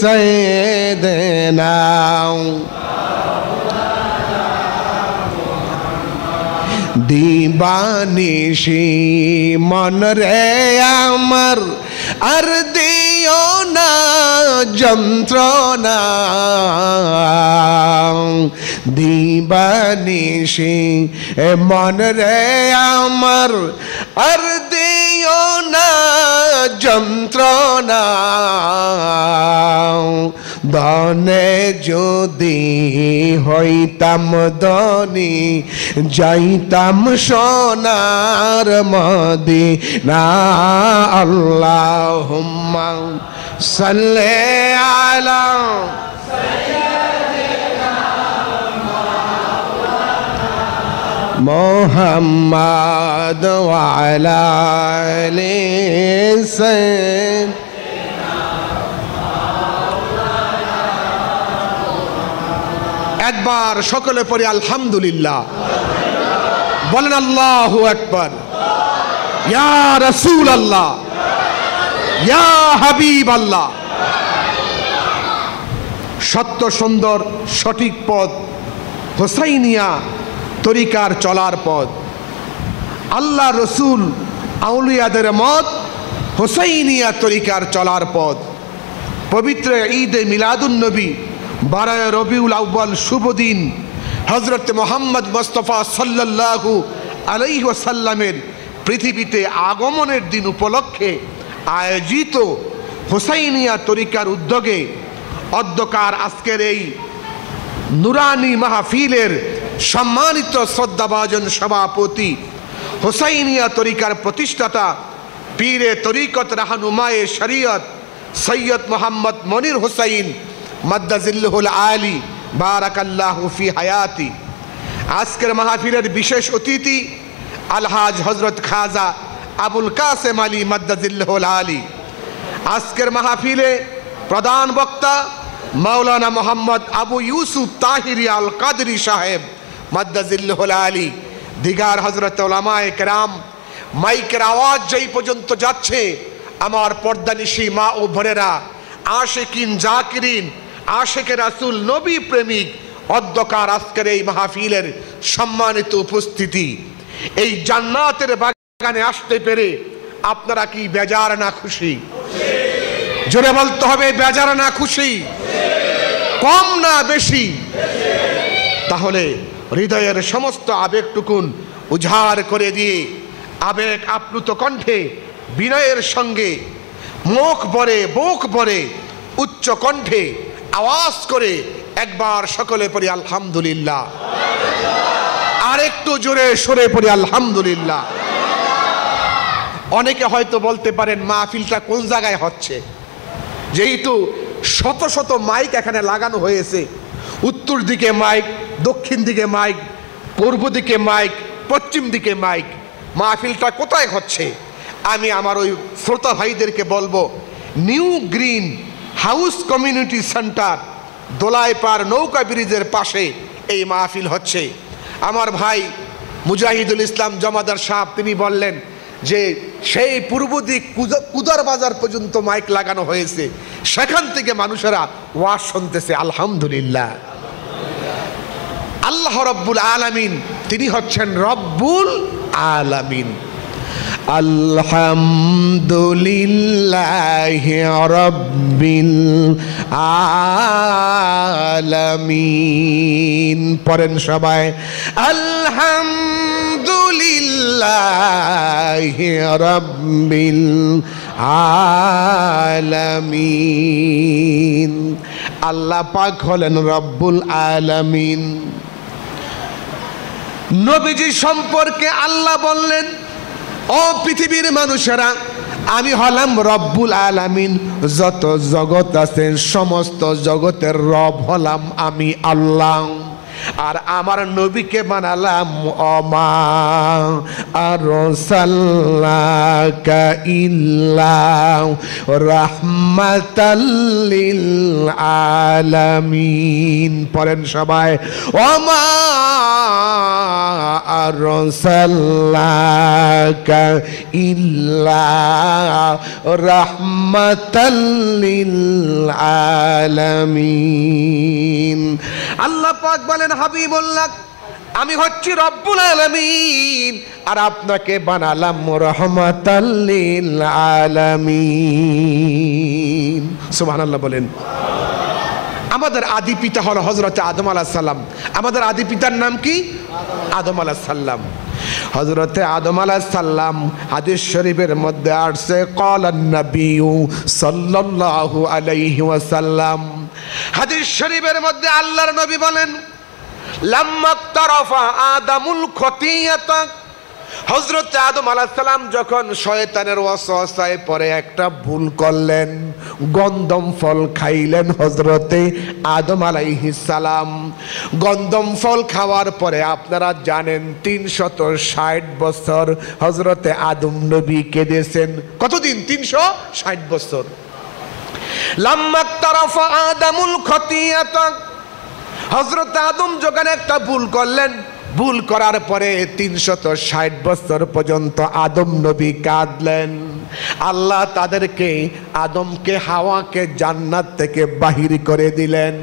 সাইয়্যিদিনা দিবানিশি মন রে আমার আর দিও না যন্ত্রণা দিবানিশি মন রে আমার আর দিও না যন্ত্রণা ধনে যদি হইতাম ধনী যাইতাম সোনার মদিনা আল্লাহুম্মা সাল্লি আলা মুহাম্মাদ ওয়া আলা আলি সাইয়্যিদিনা একবার সকলে পড়ি আলহামদুলিল্লাহ বলেন আল্লাহু আকবার ইয়া রাসূলুল্লাহ ইয়া হাবিব আল্লাহ। সত্য সুন্দর সঠিক পথ হোসাইনিয়া তরিকার চলার পথ। আল্লাহ রসুল আউলিয়াদের মত হোসাইনিয়া তরিকার চলার পথ। পবিত্র ঈদে মিলাদুন নবী 12 রবিউল আউয়াল শুভ দিন হযরত মুহাম্মদ মুস্তাফা সাল্লাল্লাহু আলাইহি ওয়াসাল্লামের পৃথিবীতে আগমনের দিন উপলক্ষে আয়োজিত হোসাইনিয়া তরিকার উদ্যোগে অধ্যকার আজকের এই নুরানি মাহফিলের সম্মানিত শ্রদ্ধাভাজন সভাপতি হোসাইনিয়া তরিকার প্রতিষ্ঠাতা পীরে তরিকত রাহনুমায়ে শরীয়ত সৈয়দ মোহাম্মদ মনির হুসাইন মাদ্দাজিল্লুহুল আলী বারাকাল্লাহু ফি হায়াতি। আজকের মাহফিলের বিশেষ অতিথি আলহাজ হযরত খাজা আবুল কাসেম আলী মাদ্দাজিল্লুহুল আলী। আজকের মাহফিলে প্রধান বক্তা মাওলানা মোহাম্মদ আবু ইউসুফ তাহিরি আল কাদরি সাহেব মাদ্দাজিল্লুহুল আলী। দিগার হযরত উলামায়ে কেরাম, মাইকের আওয়াজ যেই পর্যন্ত যাচ্ছে আমার পর্দানিশী মা ও বোনেরা, আশিকিন জাকিরিন, আশিকে রাসূল, নবী প্রেমিক, অধ্যকার আজকের এই মাহফিলের সম্মানিত উপস্থিতি, এই জান্নাতের বাগানে আসতে পেরে আপনারা কি বেজার না খুশি? জোরে বলতে হবে, বেজার না খুশি? কম না বেশি? তাহলে হৃদয়ের সমস্ত আবেগটুকুন উজাড় করে দিয়ে আবেগ আপ্লুত কণ্ঠে বিনয়ের সঙ্গে মুখ ভরে উচ্চ কণ্ঠে আওয়াজ করে একবার সকলে পড়ি আলহামদুলিল্লাহ, আর একটু জোরে সরে পড়ি আলহামদুলিল্লাহ। অনেকে হয়তো বলতে পারেন মাহফিলটা কোন জায়গায় হচ্ছে, যেহেতু শত শত মাইক এখানে লাগানো হয়েছে, উত্তর দিকে মাইক, দক্ষিণ দিকে মাইক, পূর্ব দিকে মাইক, পশ্চিম দিকে মাইক, মাহফিলটা কোথায় হচ্ছে? আমি আমার ওই শ্রোতা ভাইদেরকে বলবো, New Green House Community Centre, Dolaipar নৌকা ব্রিজের পাশে এই মাহফিল হচ্ছে। আমার ভাই মুজাহিদুল ইসলাম জমাদার সাহেব তিনি বললেন যে সেই পূর্ব দিক কুদার বাজার পর্যন্ত মাইক লাগানো হয়েছে, সেখান থেকে মানুষেরা ওয়াজ শুনতেছে। আলহামদুলিল্লাহ। আল্লাহ রব্বুল আলামিন তিনি হচ্ছেন রব্বুল আলামিন। আলহামদুলিল্লাহি রাব্বিল আলামিন। পড়েন সবাই আলহামদুলিল্লাহি রাব্বিল আলামিন। আল্লাহ পাক হলেন রব্বুল আলামিন। নবীজি সম্পর্কে আল্লাহ বললেন, ও পৃথিবীর মানুষেরা, আমি হলাম রব্বুল আলামিন। যত জগৎ আছে সমস্ত জগতের রব হলাম আমি আল্লাহ। আর আমার নবীকে বানালাম ওমা আরসালনাকা ইল্লা রাহমাতাল লিল আলামিন। পড়েন সবাই ওমা আরসালনাকা ইল্লা রাহমাতাল লিল আলামিন। আল্লাহ পাক বলেন, হাবিবুল্লাহ আমি হচ্ছি রব্বুল আলামিন, আর আপনাকে বানালাম রাহমাতাল লিল আলামিন। সুবহানাল্লাহ বলেন। আমাদের আদি পিতা হলো হযরত আদম আলাইহিস সালাম। আমাদের আদি পিতার নাম কি? আদম আলাইহিস সালাম। হযরতে আদম আলাইহিস সালাম হাদিস শরীফের মধ্যে আসছে ক্বালান নবিয়্যু সাল্লাল্লাহু আলাইহি ওয়াসাল্লাম। হাদিস শরীফের মধ্যে আল্লাহর নবী বলেন, লাম্মা তারাফা আদামুল খতিয়াতা, হযরত আদম আলাইহিস সালাম যখন শয়তানের ওয়াসওয়াসায় পড়ে একটা ভুল করলেন, গন্ধম ফল খাইলেন হযরতে আদম আলাইহিস সালাম। গন্ধম ফল খাওয়ার পরে আপনারা জানেন 360 বছর হযরতে আদম নবী কেঁদেছেন। কতদিন? 360 বছর। লাম্মা তারাফা আদামুল খতিয়াতা, হযরত আদম যখন একটা ভুল করলেন, ভুল করার পরে 360 বছর পর্যন্ত আদম নবী কাঁদলেন। আল্লাহ তাদেরকে আদমকে হাওয়াকে জান্নাত থেকে বাহির করে দিলেন।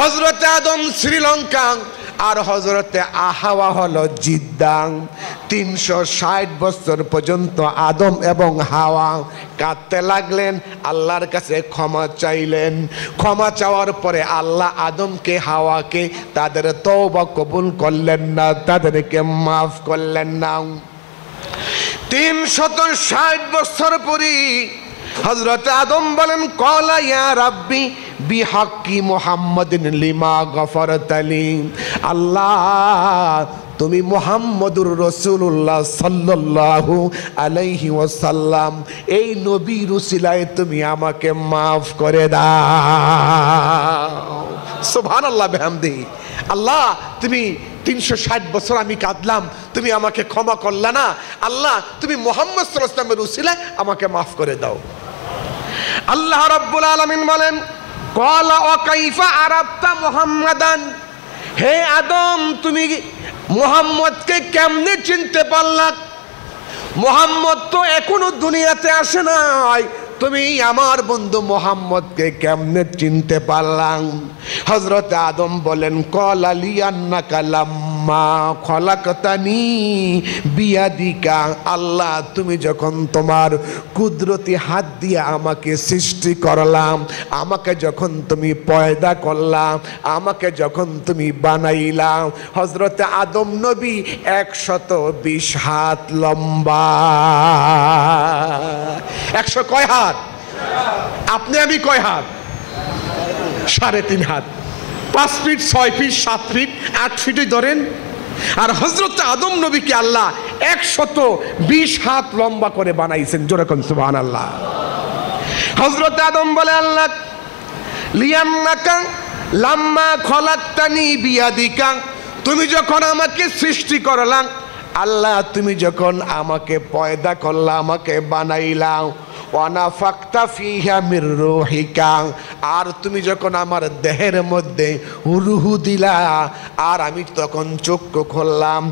হযরতে আদম শ্রীলঙ্কা আর হযরতে হাওয়া হলো জিদ্দা। 360 বছর পর্যন্ত আদম এবং হাওয়া কাঁদতে লাগলেন, আল্লাহর কাছে ক্ষমা চাইলেন। ক্ষমা চাওয়ার পরে আল্লাহ আদমকে হাওয়াকে তাদের তওবা কবুল করলেন না, তাদেরকে মাফ করলেন না। 360 বছর পরে হযরত আদম বলেন, ক্বালা ইয়া রাব্বি বিহাক্কি মুহাম্মাদিন লিমা গফরতালি। আল্লাহ, তুমি মুহাম্মদুর রাসূলুল্লাহ সাল্লাল্লাহু আলাইহি ওয়াসাল্লাম, এই নবীর উসিলায় তুমি আমাকে মাফ করে দাও। সুবহানাল্লাহ বিহামদিহি। আল্লাহ, তুমি 360 বছর আমি কাঁদলাম, তুমি আমাকে ক্ষমা করলা না। আল্লাহ, তুমি মুহাম্মদ সাল্লাল্লাহু আলাইহি ওয়াসাল্লামের উসিলায় আমাকে মাফ করে দাও। আল্লাহ রাব্বুল আলামিন বলেন, ক্বালা ওয়া কাইফা আরাফতা মুহাম্মাদান। হে আদম, তুমি মুহাম্মদকে কেমনে চিনতে পারলা? মুহাম্মদ তো এখনো দুনিয়াতে আসে নাই, তুমি আমার বন্ধু মুহাম্মদকে কেমনে চিনতে পারলাম? হযরত আদম বলেন, ক্বালা লিআন্নাকা লাম্মা খলাকতানি বিয়াদিকা। আল্লাহ, তুমি যখন তোমার কুদরতি হাত দিয়ে আমাকে সৃষ্টি করলাম, আমাকে যখন তুমি পয়দা করলাম, আমাকে যখন তুমি বানাইলাম, হযরত আদম নবী 120 হাত লম্বা। 100 কয় হাত? আপনি আমি কয় হাত? 3.5 হাত। 5 ফিট, 6 ফিট, 7 ফিট, 8 ফিটই ধরেন। আর হযরত আদম নবীকে আল্লাহ 120 হাত লম্বা করে বানাইছেন। জোরে কোন সুবহানাল্লাহ। হযরত আদম বলে, আল্লাহ, লিয়ান্নাকা লাম্মা খলাকতানি বিয়াদিকা। তুমি যখন আমাকে সৃষ্টি করলা, আল্লাহ, তুমি যখন আমাকে পয়দা করলা, আমাকে বানাইলাম, ওয়ানাফাকতা ফিহা মির রূহিকা। আর তুমি যখন আমার দেহের মধ্যে রূহ দিলা, আর আমি তখন চক্ষু খুললাম।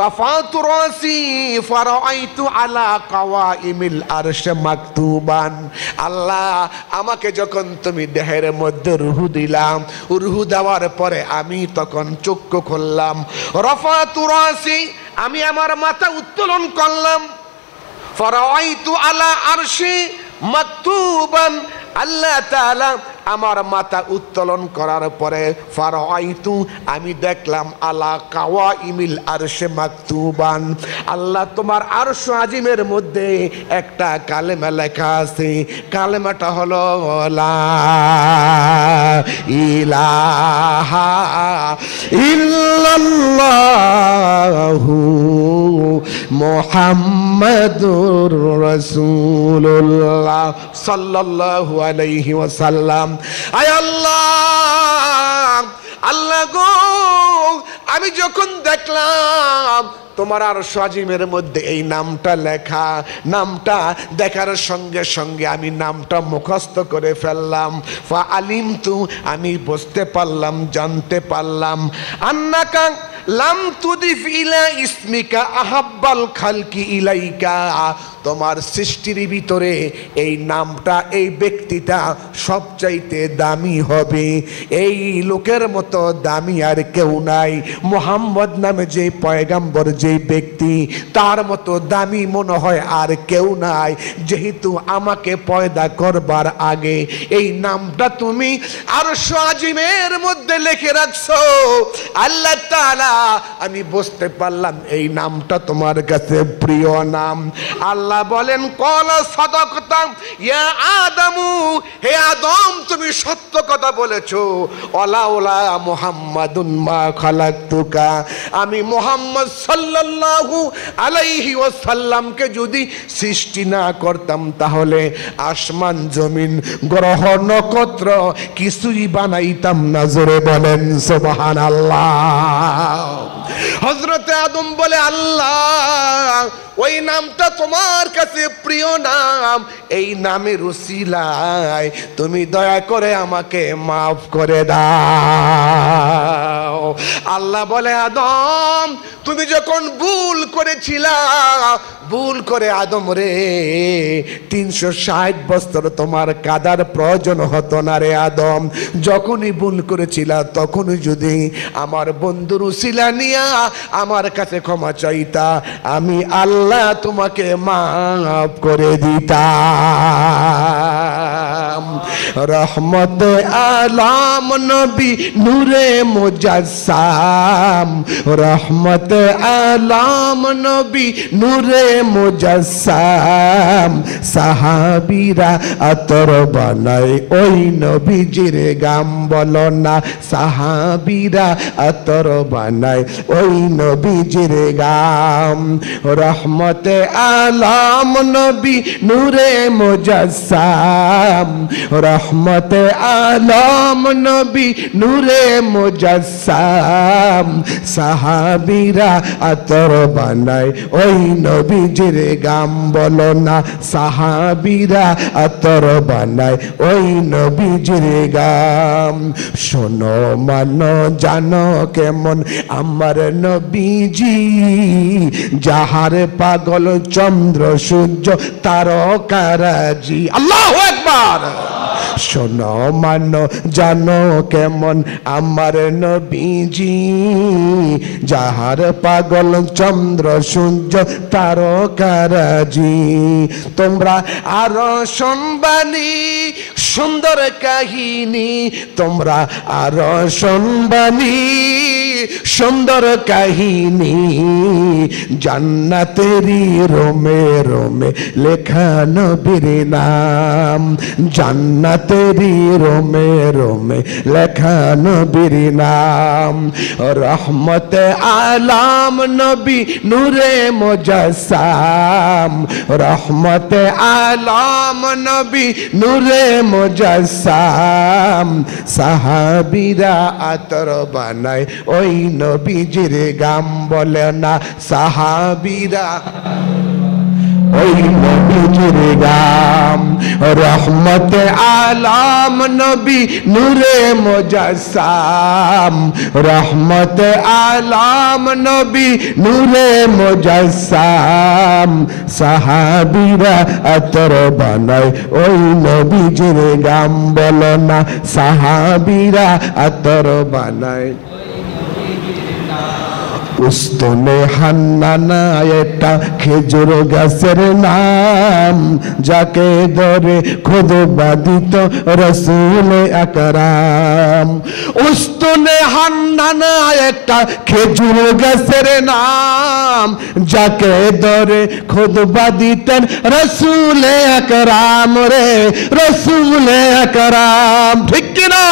রাফাতু রাসি ফারাআইতু আলা কাওয়াইমিল আরশ মাকতুবান। আল্লাহ, আমাকে যখন তুমি দেহের মধ্যে রূহ দিলাম, রূহ দেওয়ার পরে আমি তখন চক্ষু খুললাম। রাফাতু রাসি, আমি আমার মাথা উত্তোলন করলাম। ফারাআইতু আলা আরশি মাকতুবান। আল্লাহ তাআলা আমার মাথা উত্তোলন করার পরে ফারাআইতু, আমি দেখলাম আলা কাওয়াইমিল আরশে মাকতুবান। আল্লাহ, তোমার আরশ আজিমের মধ্যে একটা কালেমা লেখা আছে। কালেমাটা হলো লা ইলাহা ইল্লাল্লাহু মুহাম্মাদুর রাসূলুল্লাহ সাল্লাল্লাহু আলাইহি ওয়াসাল্লাম। আয় আল্লাহ, আল্লাহ গো, আমি যখন দেখলাম তোমার আরশ আজিমের মধ্যে এই নামটা লেখা, নামটা দেখার সঙ্গে সঙ্গে আমি নামটা মুখস্থ করে ফেললাম। ফা আলিমতু, আমি বুঝতে পারলাম, জানতে পারলাম, আন্নাকা লাম তুদিফ ইলা ইসমিকা আহাব্বাল খালকি ইলাইকা। তোমার সৃষ্টির ভিতরে এই নামটা, এই ব্যক্তিটা সবচাইতে দামি হবে। এই লোকের মতো দামি আর কেউ নাই। মুহাম্মদ নামে যে পয়গাম্বর, যে ব্যক্তি, তার মতো দামি মনে হয় আর কেউ নাই। যেহেতু আমাকে পয়দা করবার আগে এই নামটা তুমি আরশ আজিমের মধ্যে লিখে রাখছো, আল্লাহ তাআলা, আমি বুঝতে পারলাম এই নামটা তোমার কাছে প্রিয় নাম। আল্লাহ বলেন, ক্বালা সাদাকতা ইয়া আদমু। হে আদম, তুমি সত্য কথা বলেছো। ওয়ালাউলা মুহাম্মাদুন মা খালাকতুকা। আমি মুহাম্মদ সাল্লাল্লাহু আলাইহি ওয়াসাল্লামকে যদি সৃষ্টি না করতাম, তাহলে আসমান জমিন গ্রহ নক্ষত্র কিছুই বানাইতাম না। জোরে বলেন সুবহানাল্লাহ। হযরতে আদম বলে, আল্লাহ, ওই নামটা তোমার কাছে প্রিয় নাম, এই নামের উসিলায় তুমি দয়া করে আমাকে মাফ করে দাও। আল্লাহ বলে আদম তুমি যখন ভুল করেছিলা, ভুল করে আদম রে 360 বছর তোমার কাদার প্রয়োজন হতো না রে আদম। যখনই ভুল করেছিলা তখনই যদি আমার বন্ধুর উসিলা নিয়া আমার কাছে ক্ষমা চাইতা, আমি আল্লাহ তোমাকে মাফ করে দিতাম। রহমতে আলাম নবী নূরে মুজাসসাম, রহমতে আলাম নবী নূরে মুজাসসাম। সাহাবীরা আতর বানায় ওই নবীজির গাম বলো না, সাহাবীরা আতর বানায় ওই নবীজির গাম। রহমতে আলাম নবী নূরে মুজাসসাম, রহমতে আলাম নবী নূরে মুজাসসাম। সাহাবীরা আতর বানায় ওই নবীজির গাম বলো না, সাহাবীরা আতর বানায় ওই নবীজির গাম। শোনো মানো জানো কেমন আমার নবীজি, যাহার পাগল চন্দ্র সূর্য তারকারাজি। আল্লাহু আকবার। শোনো মানো জানো কেমন আমার নবীজি, যাহার পাগল চন্দ্র সূর্য তারকারাজি। তোমরা আরো শুনবানি সুন্দর কাহিনী, তোমরা আরো শুনবানি সুন্দর কাহিনী। জান্নাতেরি রোমে রোমে লেখা নবীর নাম, জান্নাতেরি রোমে রোমে লেখা নবীর নাম। রহমতে আলাম নবী নূরে মুজাসসাম, রহমতে আলাম নবী নূরে মুজাসসাম। সাহাবীরা আতর বানায় ওই নবীজির গাম বলে না, সাহাবীরা ওই নবীজির গাম। রহমতে আলাম নবী নূরে মুজাসসাম, রহমতে আলাম নবী নূরে মুজাসসাম। সাহাবীরা আতর বানায় ওই নবীজির গাম বলো না, সাহাবীরা আতর বানায়। উস্তনে হান্নানা একটা খেজুর গাছের নাম, যাকে ধরে খুতবা দিত রাসূল আকরাম। উস্তনে হান্নানা একটা খেজুর গাছের নাম, যাকে ধরে খুতবা দিতেন রাসূল আকরাম রে, রাসূল আকরাম। ঠিক কিনা?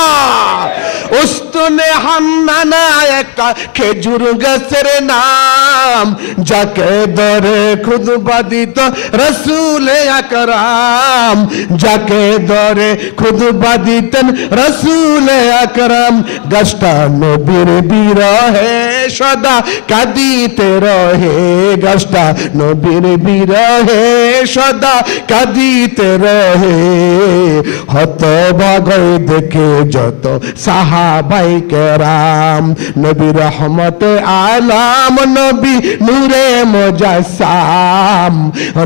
উস্তনে হান্নানা একটা খেজুর গাছের নাম, যাকে ধরে খুতবা দিত রাসূল আকরাম, যাকে ধরে খুতবা দিতেন রাসূল আকরাম। গাছটা নবীর বিরহে সদা কাঁদিতে রহে, গাছটা নবীর বিরহে সদা কাঁদিতে রহে। হতভাগা দেখে যত সাহাবায়ে কেরাম, নবী রহমতে আলাম নবী নূরে মুজাসসাম,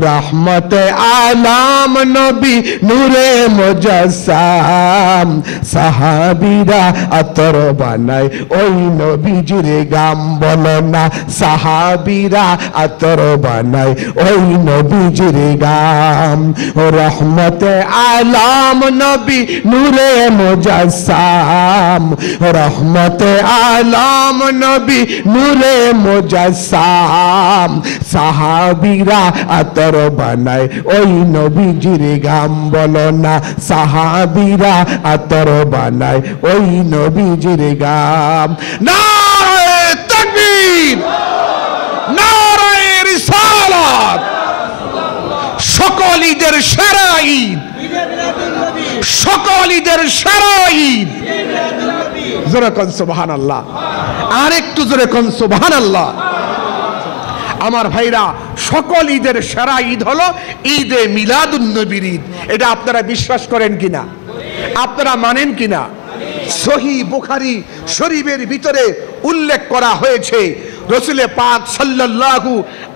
রহমতে আলাম নবী নূরে মুজাসসাম। সাহাবীরা আতর বানায় ওই নবীজির গাম বলো না, সাহাবীরা আতর বানায় ওই নবীজির গাম। রহমতে আলাম নবী নূরে মুজাসসাম, রহমতে আলাম নবী নূরে মুজাসসাম। সাহাবীরা আতর বানায় ওই নবীজির গাম বলো না, সাহাবীরা আতর বানায় ওই নবীজির গাম। নারে তাকবীর, নারে রিসালাত। সকল ঈদের সেরা ঈদ, সকল ঈদের সেরা ঈদ। জোরে কোন সুবহানাল্লাহ, আর একটু জোরে কোন সুবহানাল্লাহ। আমার ভাইরা সকল ঈদের সেরা ঈদ হলো ঈদে মিলাদুন নবীর ঈদ। এটা আপনারা বিশ্বাস করেন কিনা, আপনারা মানেন কিনা? সহিহ বুখারী শরীফের ভিতরে উল্লেখ করা হয়েছে রাসূল পাক সাল্লাল্লাহু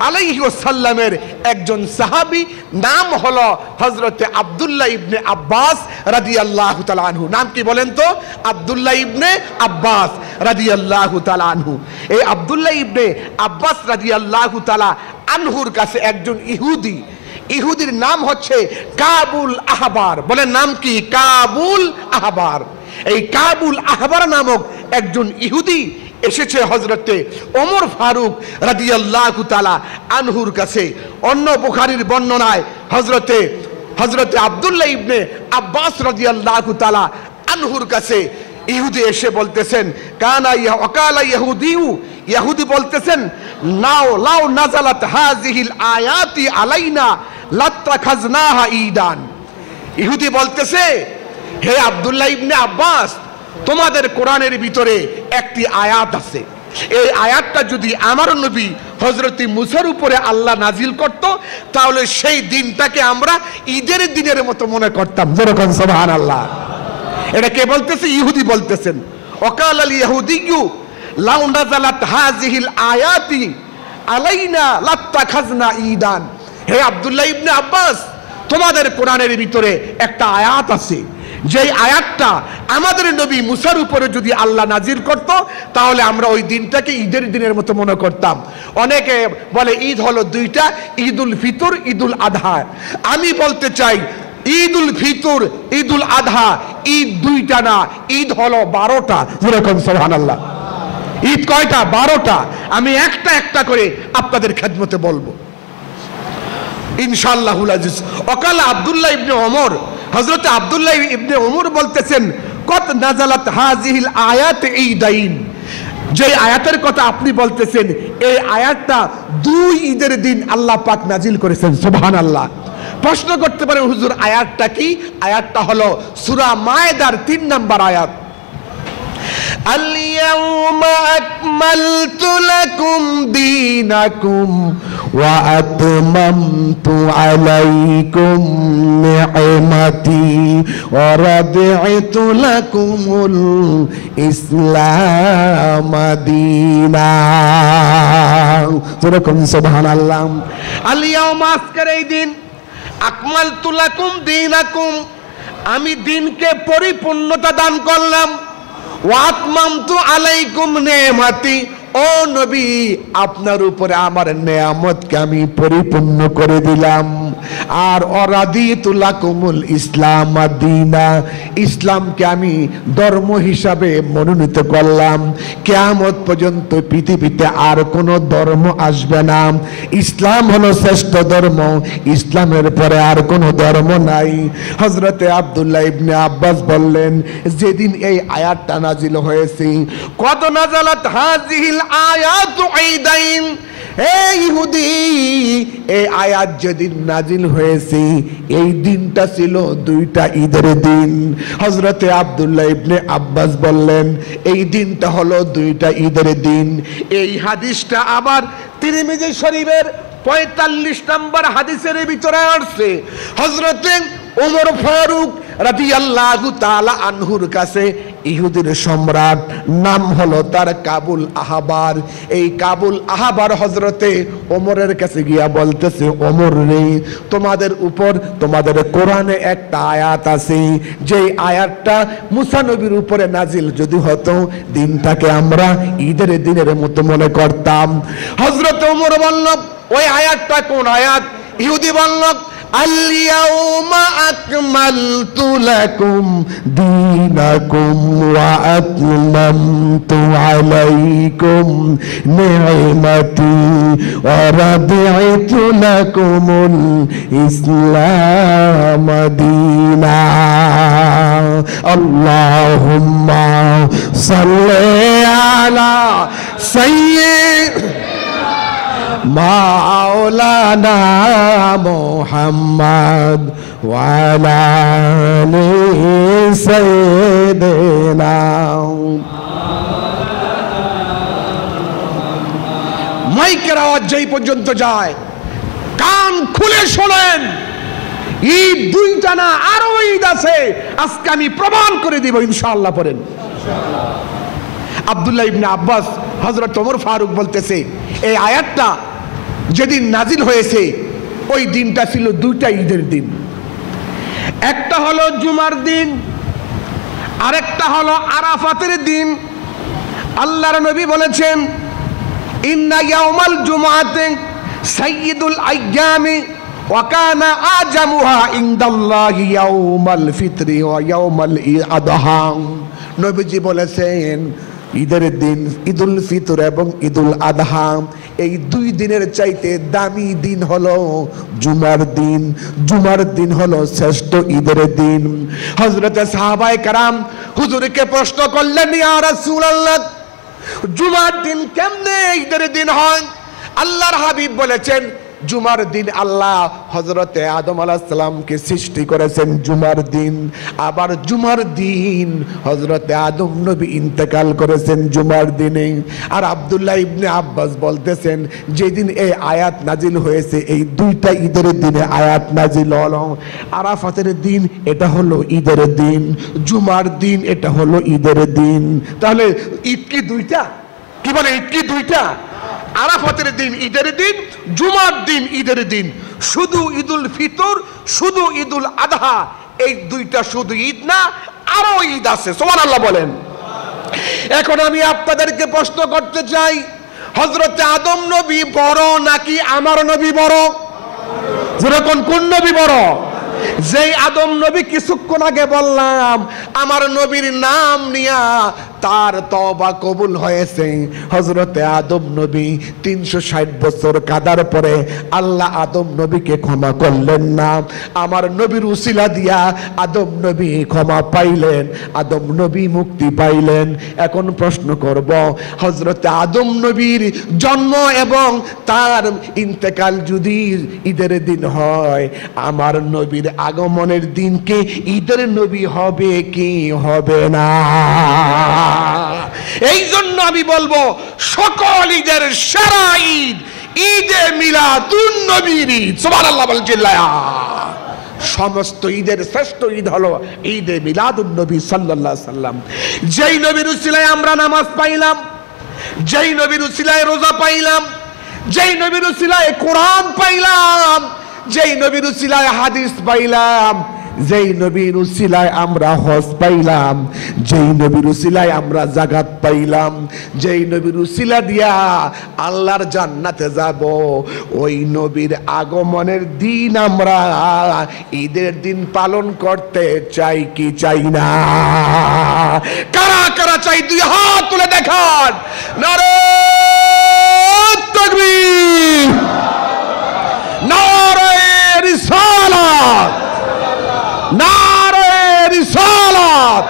আলাইহি ওয়াসাল্লামের একজন সাহাবী, নাম হলো হযরতে আব্দুল্লাহ ইবনে আব্বাস রাদিয়াল্লাহু তাআলা আনহু। নাম কি বলেন তো? আব্দুল্লাহ ইবনে আব্বাস রাদিয়াল্লাহু তাআলা আনহু। এই আব্দুল্লাহ ইবনে আব্বাস রাদিয়াল্লাহু তাআলা আনহুর কাছে একজন ইহুদির নাম হচ্ছে কাবুল আহবার। বলেন নাম কি? কাবুল আহবার। এই কাবুল আহবার নামক একজন ইহুদি এসেছে হযরতে ওমর ফারুক রাদিয়াল্লাহু তাআলা আনহুর কাছে। অন্য বুখারীর বর্ণনায় হযরতে আব্দুল্লাহ ইবনে আব্বাস রাদিয়াল্লাহু তাআলা আনহুর কাছে ইহুদি এসে বলতেছেন, ইহুদি বলতেছেন, লাউ নাযালাত হাযিহিল আয়াতি আলাইনা লাত্তাখাযনাহা ঈদান। ইহুদি বলতেছে, হে আব্দুল্লাহ ইবনে আব্বাস, তোমাদের কোরআনের ভিতরে একটি আয়াত আছে, এই আয়াতটা যদি আমার নবী হযরত মুসার উপরে আল্লাহ নাজিল করত, তাহলে সেই দিনটাকে আমরা ঈদের দিনের মতো মনে করতাম। যেরকম সুবহানাল্লাহ। এটা কে বলতেছে? ইহুদি বলতেছেন। ওয়াকাল আল ইহুদিয়্যু লাউ নাযালাত হাযিহিল আয়াতি আলাইনা লাত্তাখাযনা ঈদান। হে আব্দুল্লাহ ইবনে আব্বাস, তোমাদের কোরআনের ভিতরে একটা আয়াত আছে, যেই আয়াতটা আমাদের নবী মুসার উপরে যদি আল্লাহ নাজিল করত, তাহলে আমরা ওই দিনটাকে ঈদের দিনের মতো মনে করতাম। অনেকে বলে ঈদ হলো দুইটা, ঈদুল ফিতর, ঈদুল আধা। আমি বলতে চাই ঈদুল ফিতর, ঈদুল আধা ঈদ দুইটা না, ঈদ হলো 12টা। যেরকম সুবহানাল্লাহ। ঈদ কয়টা? 12টা। আমি একটা একটা করে আপনাদের খেদমতে বলবো ইনশাআল্লাহুল আজিজ। ওয়াকাল আব্দুল্লাহ ইবনে ওমর, হযরত আব্দুল্লাহ ইবনে ওমর বলতেছেন, কত নাযালাত হাযিহিল আয়াত ঈদাইন। যে আয়াতের কথা আপনি বলতেছেন, এই আয়াতটা 2 ঈদের দিন আল্লাহ পাক নাজিল করেছেন। সুবহানাল্লাহ। প্রশ্ন করতে পারে, হুজুর আয়াতটা কি? আয়াতটা হলো সূরা মায়েদার 3 নম্বর আয়াত। আল-ইয়াউমা আকমালতু লাকুম দীনাকুম ওয়া আতমামতু আলাইকুম নি'মাতি ওয়া রাদি'তু লাকুমুল ইসলাম দীনান। যেরকম সুবহানাল্লাহ। আল-ইয়াউমা, আজকের এই দিন, আকমালতু লাকুম দীনাকুম, আমি দিনকে পরিপূর্ণতা দান করলাম, ওয়া আতমামতু আলাইকুম নি'মাতি, ও নবী আপনার উপরে আমার নেয়ামতকে আমি পরিপূর্ণ করে দিলাম। আর অরাদিতু লাকুমুল ইসলাম দীনা, ইসলামকে আমি ধর্ম হিসাবে মনোনীত করলাম। কিয়ামত পর্যন্ত পৃথিবীতে আর কোনো ধর্ম আসবে না, ইসলাম হলো শ্রেষ্ঠ ধর্ম, ইসলামের পরে আর কোনো ধর্ম নাই। হযরতে আব্দুল্লাহ ইবনে আব্বাস বললেন, যেদিন এই আয়াতটা নাজিল হয়েছে, কত নাযালাত হাযিহিল আয়াতু ঈদাইন, এই ইহুদি, এই আয়াত যেদিন নাজিল হয়েছে, এই দিনটা ছিল 2টা ঈদের দিন। হযরতে আব্দুল্লাহ ইবনে আব্বাস বললেন, এই দিনটা হলো 2টা ঈদের দিন। এই হাদিসটা আবার তিরমিজি শরীফের 45 নম্বর হাদিসের ভিতরে আসছে। হযরতে ওমর ফারুক রাদিয়াল্লাহু তাআলা আনহুর কাছে ইহুদির সম্রাট, নাম হলো তার কাবুল আহবার। এই কাবুল আহবার হযরতে ওমরের কাছে গিয়া বলতেছে, ওমর রে, তোমাদের উপর তোমাদের কোরআনে একটা আয়াত আছে, যেই আয়াতটা মুসা নবীর উপরে নাজিল যদি হতো, দিনটাকে আমরা ঈদের দিনের মতো মনে করতাম। হযরতে ওমর বলল, ওই আয়াতটা কোন আয়াত? ইহুদি বলল, আল-ইয়াউমা আকমালতু লাকুম দীনাকুম ওয়া আতমামতু আলাইকুম নি'মাতি ওয়া রাদি'তু লাকুমুল ইসলাম দীনান। আল্লাহুম্মা সাল্লি আলা সাইয়্যিদ মাওলানা মুহাম্মদ ওয়া আলা আলি সাইয়্যিদিনা। মাইকের আওয়াজ যেই পর্যন্ত যায়, কান খুলে শোনেন, ঈদ দুইটা না, আরো ঈদ আছে, আজকে আমি প্রমাণ করে দিব ইনশাআল্লাহ। পড়েন। আব্দুল্লাহ ইবনে আব্বাস, হযরত ওমর ফারুক বলতেছে, এই আয়াতটা যেদিন নাজিল হয়েছে ওই দিনটা ছিল দুইটা ঈদের দিন। একটা হলো জুমার দিন, আরেকটা হলো আরাফাতের দিন। আল্লাহর নবী বলেছেন, ইন্না ইয়াউমাল জুমআতি সাইয়্যিদুল আইয়ামি ওয়া কানা আজামুহা ইনদাল্লাহি ইয়াউমাল ফিতরি ওয়া ইয়াউমাল আদহা। নবীজি বলেছেন, ঈদের দিন ঈদুল ফিতর এবং ঈদুল আদহা, এই দুই দিনের চাইতে দামি দিন হলো জুমার দিন। জুমার দিন হলো শ্রেষ্ঠ ঈদের দিন। হযরতে সাহাবায়ে কেরাম হুজুরকে প্রশ্ন করলেন, ইয়া রাসূলুল্লাহ, জুমার দিন কেমনে ঈদের দিন হয়? আল্লাহর হাবিব বলেছেন, জুমার দিন আল্লাহ হযরতে আদম আলাইহিস সালামকে সৃষ্টি করেছেন জুমার দিন, আবার জুমার দিন হযরতে আদম নবী ইন্তেকাল করেছেন জুমার দিনে। আর আব্দুল্লাহ ইবনে আব্বাস বলতেছেন, যেদিন এই আয়াত নাজিল হয়েছে এই দুইটা ঈদের দিনে আয়াত নাজিল হলো। আরাফাতের দিন এটা হলো ঈদের দিন, জুমার দিন এটা হলো ঈদের দিন। তাহলে ঈদ কি দুইটা? কি বলে, ঈদ কি দুইটা? আরাফাতের দিন ঈদের দিন, জুমার দিন ঈদের দিন। শুধু ঈদুল ফিতর, শুধু ঈদুল আদহা, এই দুইটা শুধু ঈদ না, আরো ঈদ আছে। সুবহানাল্লাহ বলেন। এখন আমি আপনাদেরকে প্রশ্ন করতে চাই, হযরত আদম নবী বড় নাকি আমার নবী বড়? যেরকম কোন নবী বড়? যেই আদম নবী কিছুক্ষণ আগে বললাম আমার নবীর নাম নিয়া তার তওবা কবুল হয়েছে। হযরতে আদম নবী 360 বছর কাদার পরে আল্লাহ আদম নবীকে ক্ষমা করলেন না। আমার নবীর উসিলা দিয়া আদম নবী ক্ষমা পাইলেন, আদম নবী মুক্তি পাইলেন। এখন প্রশ্ন করব, হযরতে আদম নবীর জন্ম এবং তার ইন্তেকাল যদি ঈদের দিন হয়, আমার নবীর আগমনের দিনকে ঈদের নবী হবে কি হবে না? এই জন্য আমি বলবো, সকল ঈদের সেরা ঈদ ঈদে মিলাদুন নবীর ঈদ। সুবহানাল্লাহ বলেন চিল্লায়া। সমস্ত ঈদের শ্রেষ্ঠ ঈদ হলো ঈদে মিলাদুন নবী সাল্লাল্লাহু আলাইহি সাল্লাম। যেই নবীর উসিলায় আমরা নামাজ পাইলাম, যেই নবীর উসিলায় রোজা পাইলাম, যেই নবীর উসিলায় কোরআন পাইলাম, যেই নবীর উসিলায় হাদিস পাইলাম, যেই নবীর উসিলায় আমরা হজ পাইলাম, যেই নবীর উসিলায় আমরা জাকাত পাইলাম, যেই নবীর উসিলা দিয়া আল্লাহর জান্নাতে যাব, ওই নবীর আগমনের দিন আমরা ঈদের দিন পালন করতে চাই কি চাই না? কারা কারা চাই দুই হাত তুলে দেখান। নারে তাকবীর, নারে রিসালাত, নারে রিসালাত।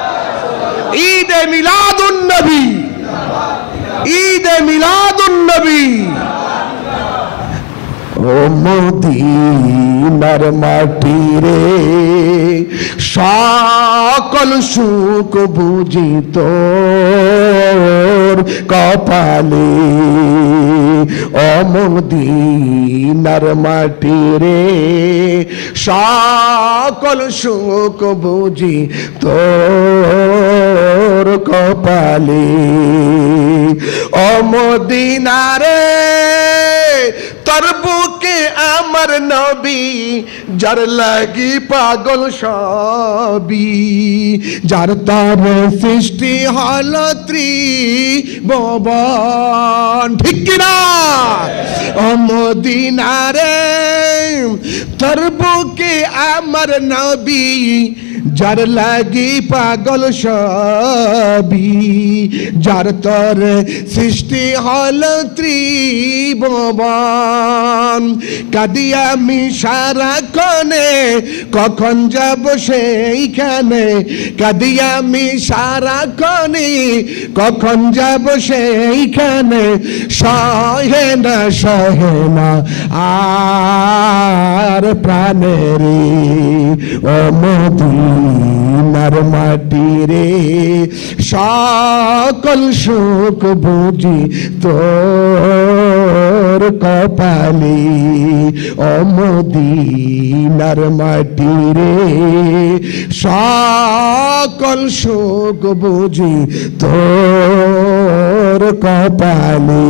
ঈদে মিলাদুন নবী, ঈদে মিলাদুন নবী। ও মদিনার মাটি রে, সকল সুখ বুঝি তোর কপালে। ও মদিনার মাটি রে, সকল সুখ বুঝি তোর কপালে। ও মদিনা রে, তোর বুকে আমার নবী, যার লাগি পাগল সবই, যার তার সৃষ্টি হল ত্রিভুবন। ঠিক কিনা? ও মদিনা রে, তোর বুকে আমার নবী, যার লাগি পাগল সবই, যার তোর সৃষ্টি হল ত্রিভুবন। কাঁদি আমি সারাক্ষণে, কখন যাব সেইখানে? কাঁদি আমি সারাক্ষণে, কখন যাব সেইখানে? সহে না সহে না আর প্রাণের ও মদিনা মদিনার মাটি রে সকল সুখ বুঝি তোর কপালে ও মদিনার মাটি রে সকল সুখ বুঝি তোর কপালে।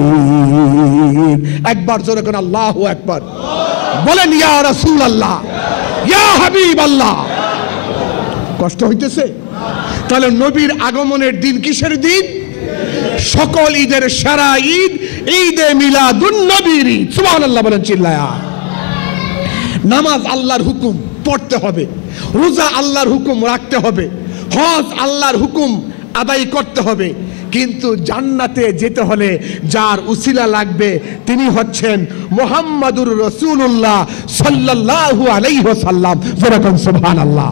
একবার জোরে করে আল্লাহু আকবার বলেন, ইয়া রাসূলুল্লাহ, ইয়া হাবিবাল্লাহ। কষ্ট হইতেছে? তাহলে নবীর আগমনের দিন কিসের দিন? সকল ঈদের সেরা ঈদ, ঈদে মিলাদুন নবীর ঈদ। সুবহানাল্লাহ বলেন চিল্লায়া। নামাজ আল্লাহর হুকুম পড়তে হবে, রোজা আল্লাহর হুকুম রাখতে হবে, হজ আল্লাহর হুকুম আদায় করতে হবে। কিন্তু জান্নাতে যেতে হলে যার উসিলা লাগবে তিনি হচ্ছেন মুহাম্মাদুর রাসূলুল্লাহ সাল্লাল্লাহু আলাইহি ওয়াসাল্লাম। যেরকম সুবহানাল্লাহ।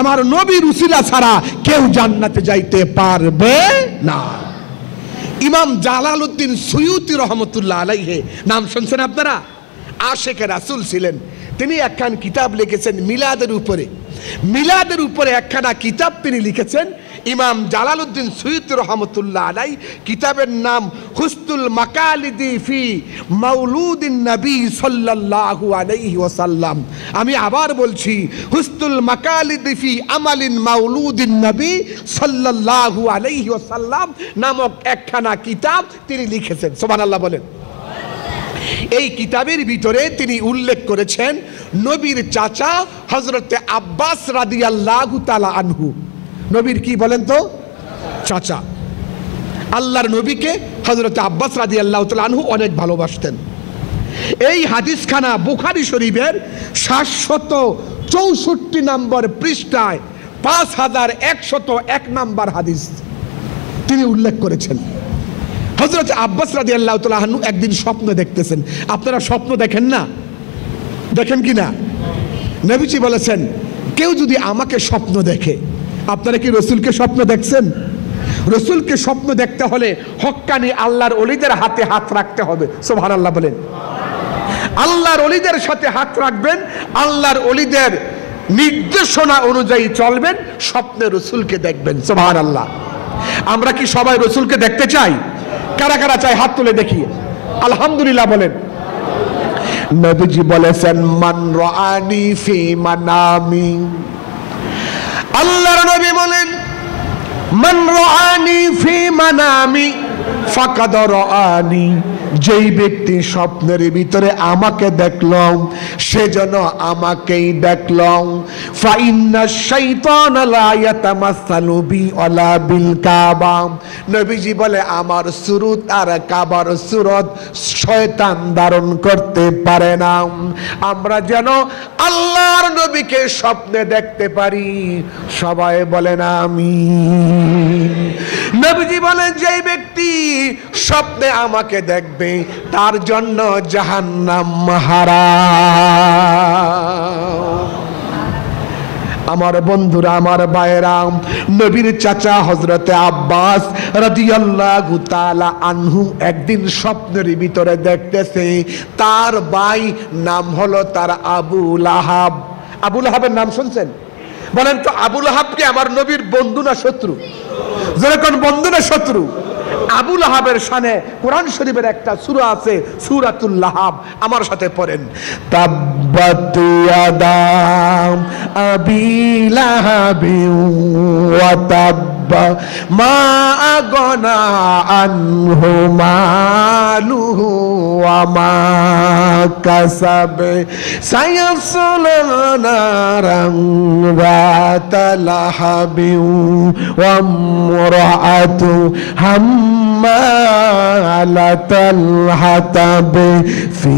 আমার নবীর উসিলা ছাড়া কেউ জান্নাতে যাইতে পারবে না। ইমাম জালালউদ্দিন সুয়ুতি রহমতুল্লাহ আলাইহি নাম শুনছেন আপনারা? আশিকে রাসূল ছিলেন। তিনি একখান কিতাব লিখেছেন মিলাদের উপরে। মিলাদের উপরে একখানা কিতাব তিনি লিখেছেন। ইমাম জালালউদ্দিন সুয়ুতি রহমতুল্লাহ আলাই কিতাবের নাম হুসনুল মাকালিদি ফি মাউলুদিন নবী সাল্লাল্লাহু আলাইহি ওয়াসাল্লাম। আমি আবার বলছি, হুসনুল মাকালিদি ফি আমালিন মাউলুদিন নবী সাল্লাল্লাহু আলাইহি ওয়াসাল্লাম নামক একখানা কিতাব তিনি লিখেছেন। সুবহানাল্লাহ বলেন। এই কিতাবের ভিতরে তিনি উল্লেখ করেছেন নবীর চাচা হযরতে আব্বাস রাদিয়াল্লাহু তাআলা আনহু। নবীর কি বলেন তো? চাচা। আল্লাহর নবীকে হযরতে আব্বাস রাদিয়াল্লাহু তাআলা আনহু অনেক ভালোবাসতেন। এই হাদিসখানা বুখারী শরীফের ৭৬৪ নম্বর পৃষ্ঠায় ৫১০১ নম্বর হাদিস তিনি উল্লেখ করেছেন। হযরত আব্বাস রাদিয়াল্লাহু তাআলা আনহু একদিন স্বপ্ন দেখতেছেন। আপনারা স্বপ্ন দেখেন না? দেখেন কি না? নবীজি বলেছেন, কেউ যদি আমাকে স্বপ্ন দেখে, আপনারা কি রসুলকে স্বপ্ন দেখছেন? রসুলকে স্বপ্ন দেখতে হলে হক্কানি আল্লাহর ওলিদের হাতে হাত রাখতে হবে। সুবহানাল্লাহ বলেন। আল্লাহর ওলিদের সাথে হাত রাখবেন, আল্লাহর ওলিদের নির্দেশনা অনুযায়ী চলবেন, স্বপ্নে রসুলকে দেখবেন। সুবহানাল্লাহ। আমরা কি সবাই রসুলকে দেখতে চাই? কারা কারা চাই হাত তুলে দেখি। আলহামদুলিল্লাহ বলেন। নবীজি বলেছেন, মান রাআনি ফি মানামি। আল্লাহর নবী বলেন, মান রাআনি ফি মানামি ফাকাদ রাআনি। যেই ব্যক্তি স্বপ্নের ভিতরে আমাকে দেখলো সে যেন আমাকেই দেখলো। ফাইন্না শাইতানা লা ইয়াতামাসসালু বি ওয়ালা বিল কাবা। নবীজি বলে, আমার সুরত আর কাবার সুরত শয়তান ধারণ করতে পারে না। আমরা যেন আল্লাহর নবীকে স্বপ্নে দেখতে পারি। সবাই বলেন আমিন। নবীজি বলেন, যেই ব্যক্তি স্বপ্নে আমাকে দেখবে তার জন্য জাহান্নাম হারাম। আমার বন্ধুরা, আমার ভাইয়েরা, নবীর চাচা হযরতে আব্বাস রাদিয়াল্লাহু তাআলা আনহু একদিন স্বপ্নের ভিতরে দেখতেছে তার ভাই নাম হলো তার আবু লাহাব। আবু লাহাবের নাম শুনছেন? বলেন তো, আবু লাহাব কি আমার নবীর বন্ধু না শত্রু? যেরকম বন্ধু না শত্রু? আবু লাহাবের শানে কোরআন শরীফের একটা সূরা আছে, সূরাতুল লাহাব। আমার সাথে পড়েন, তাব্বাত ইয়াদা আবি লাহাবি ওয়া তাব্বা মা আগনা আনহু মালুহু ওয়া মা কাসাব সায়াসলা নারান যাতা লাহাবি ওয়া ইমরাআতু হাম্মালাতাল হাতাব ফি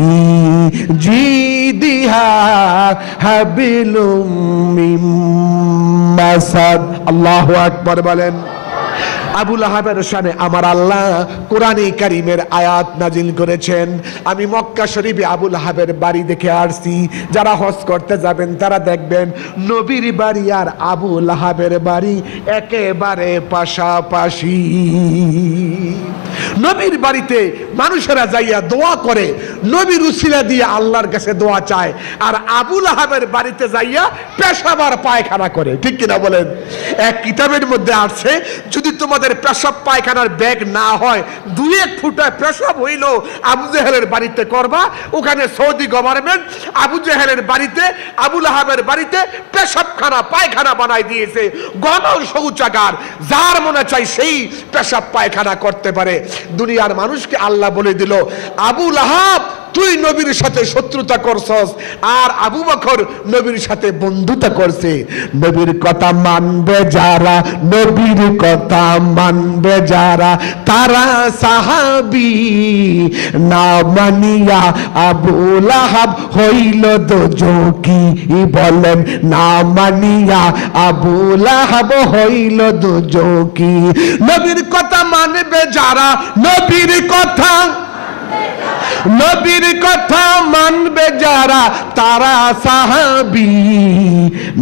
জিদিহা হাবিলুম মিন মাসাদ। আল্লাহু আকবার বলেন। আবু লাহাবের শানে আমার আল্লাহ কোরআনে কারীমের আয়াত নাজিল করেছেন। আমি মক্কা শরীফে আবু লাহাবের বাড়ি দেখে আসছি। যারা হজ করতে যাবেন তারা দেখবেন নবীর বাড়ি আর আবু লাহাবের বাড়ি একেবারে পাশাপাশি। নবীর বাড়িতে মানুষেরা যাইয়া দোয়া করে, নবীর উসিলা দিয়ে আল্লাহর কাছে দোয়া চায়, আর আবু লাহাবের বাড়িতে যাইয়া পেশাবার পায়খানা করে। ঠিক কিনা বলেন? এক কিতাবের মধ্যে আছে, যদি তোমাদের পেশাব পায়খানার ব্যাগ না হয়, 2-1 ফুটা পেশাব হইল আবু জেহেলের বাড়িতে করবা। ওখানে সৌদি গভর্নমেন্ট আবু জেহেলের বাড়িতে, আবু লাহাবের বাড়িতে পেশাবখানা পায়খানা বানাই দিয়েছে, গণ শৌচাগার, যার মনে চাই সেই পেশাব পায়খানা করতে পারে। দুনিয়ার মানুষকে আল্লাহ বলে দিল, আবু লাহাব তুই নবীর সাথে শত্রুতা করছস, আর আবু বকর নবীর সাথে বন্ধুতা করছে। নবীর কথা মানবে যারা, নবীর কথা মানবে যারা, তারা সাহাবী। না মানিয়া আবু লাহাব হইল দোজখী, বলেন না মানিয়া আবু লাহাব হইল দোজখী। নবীর কথা মানবে যারা, নবীর কথা, নবীর কথা মানবে যারা, তারা সাহাবী।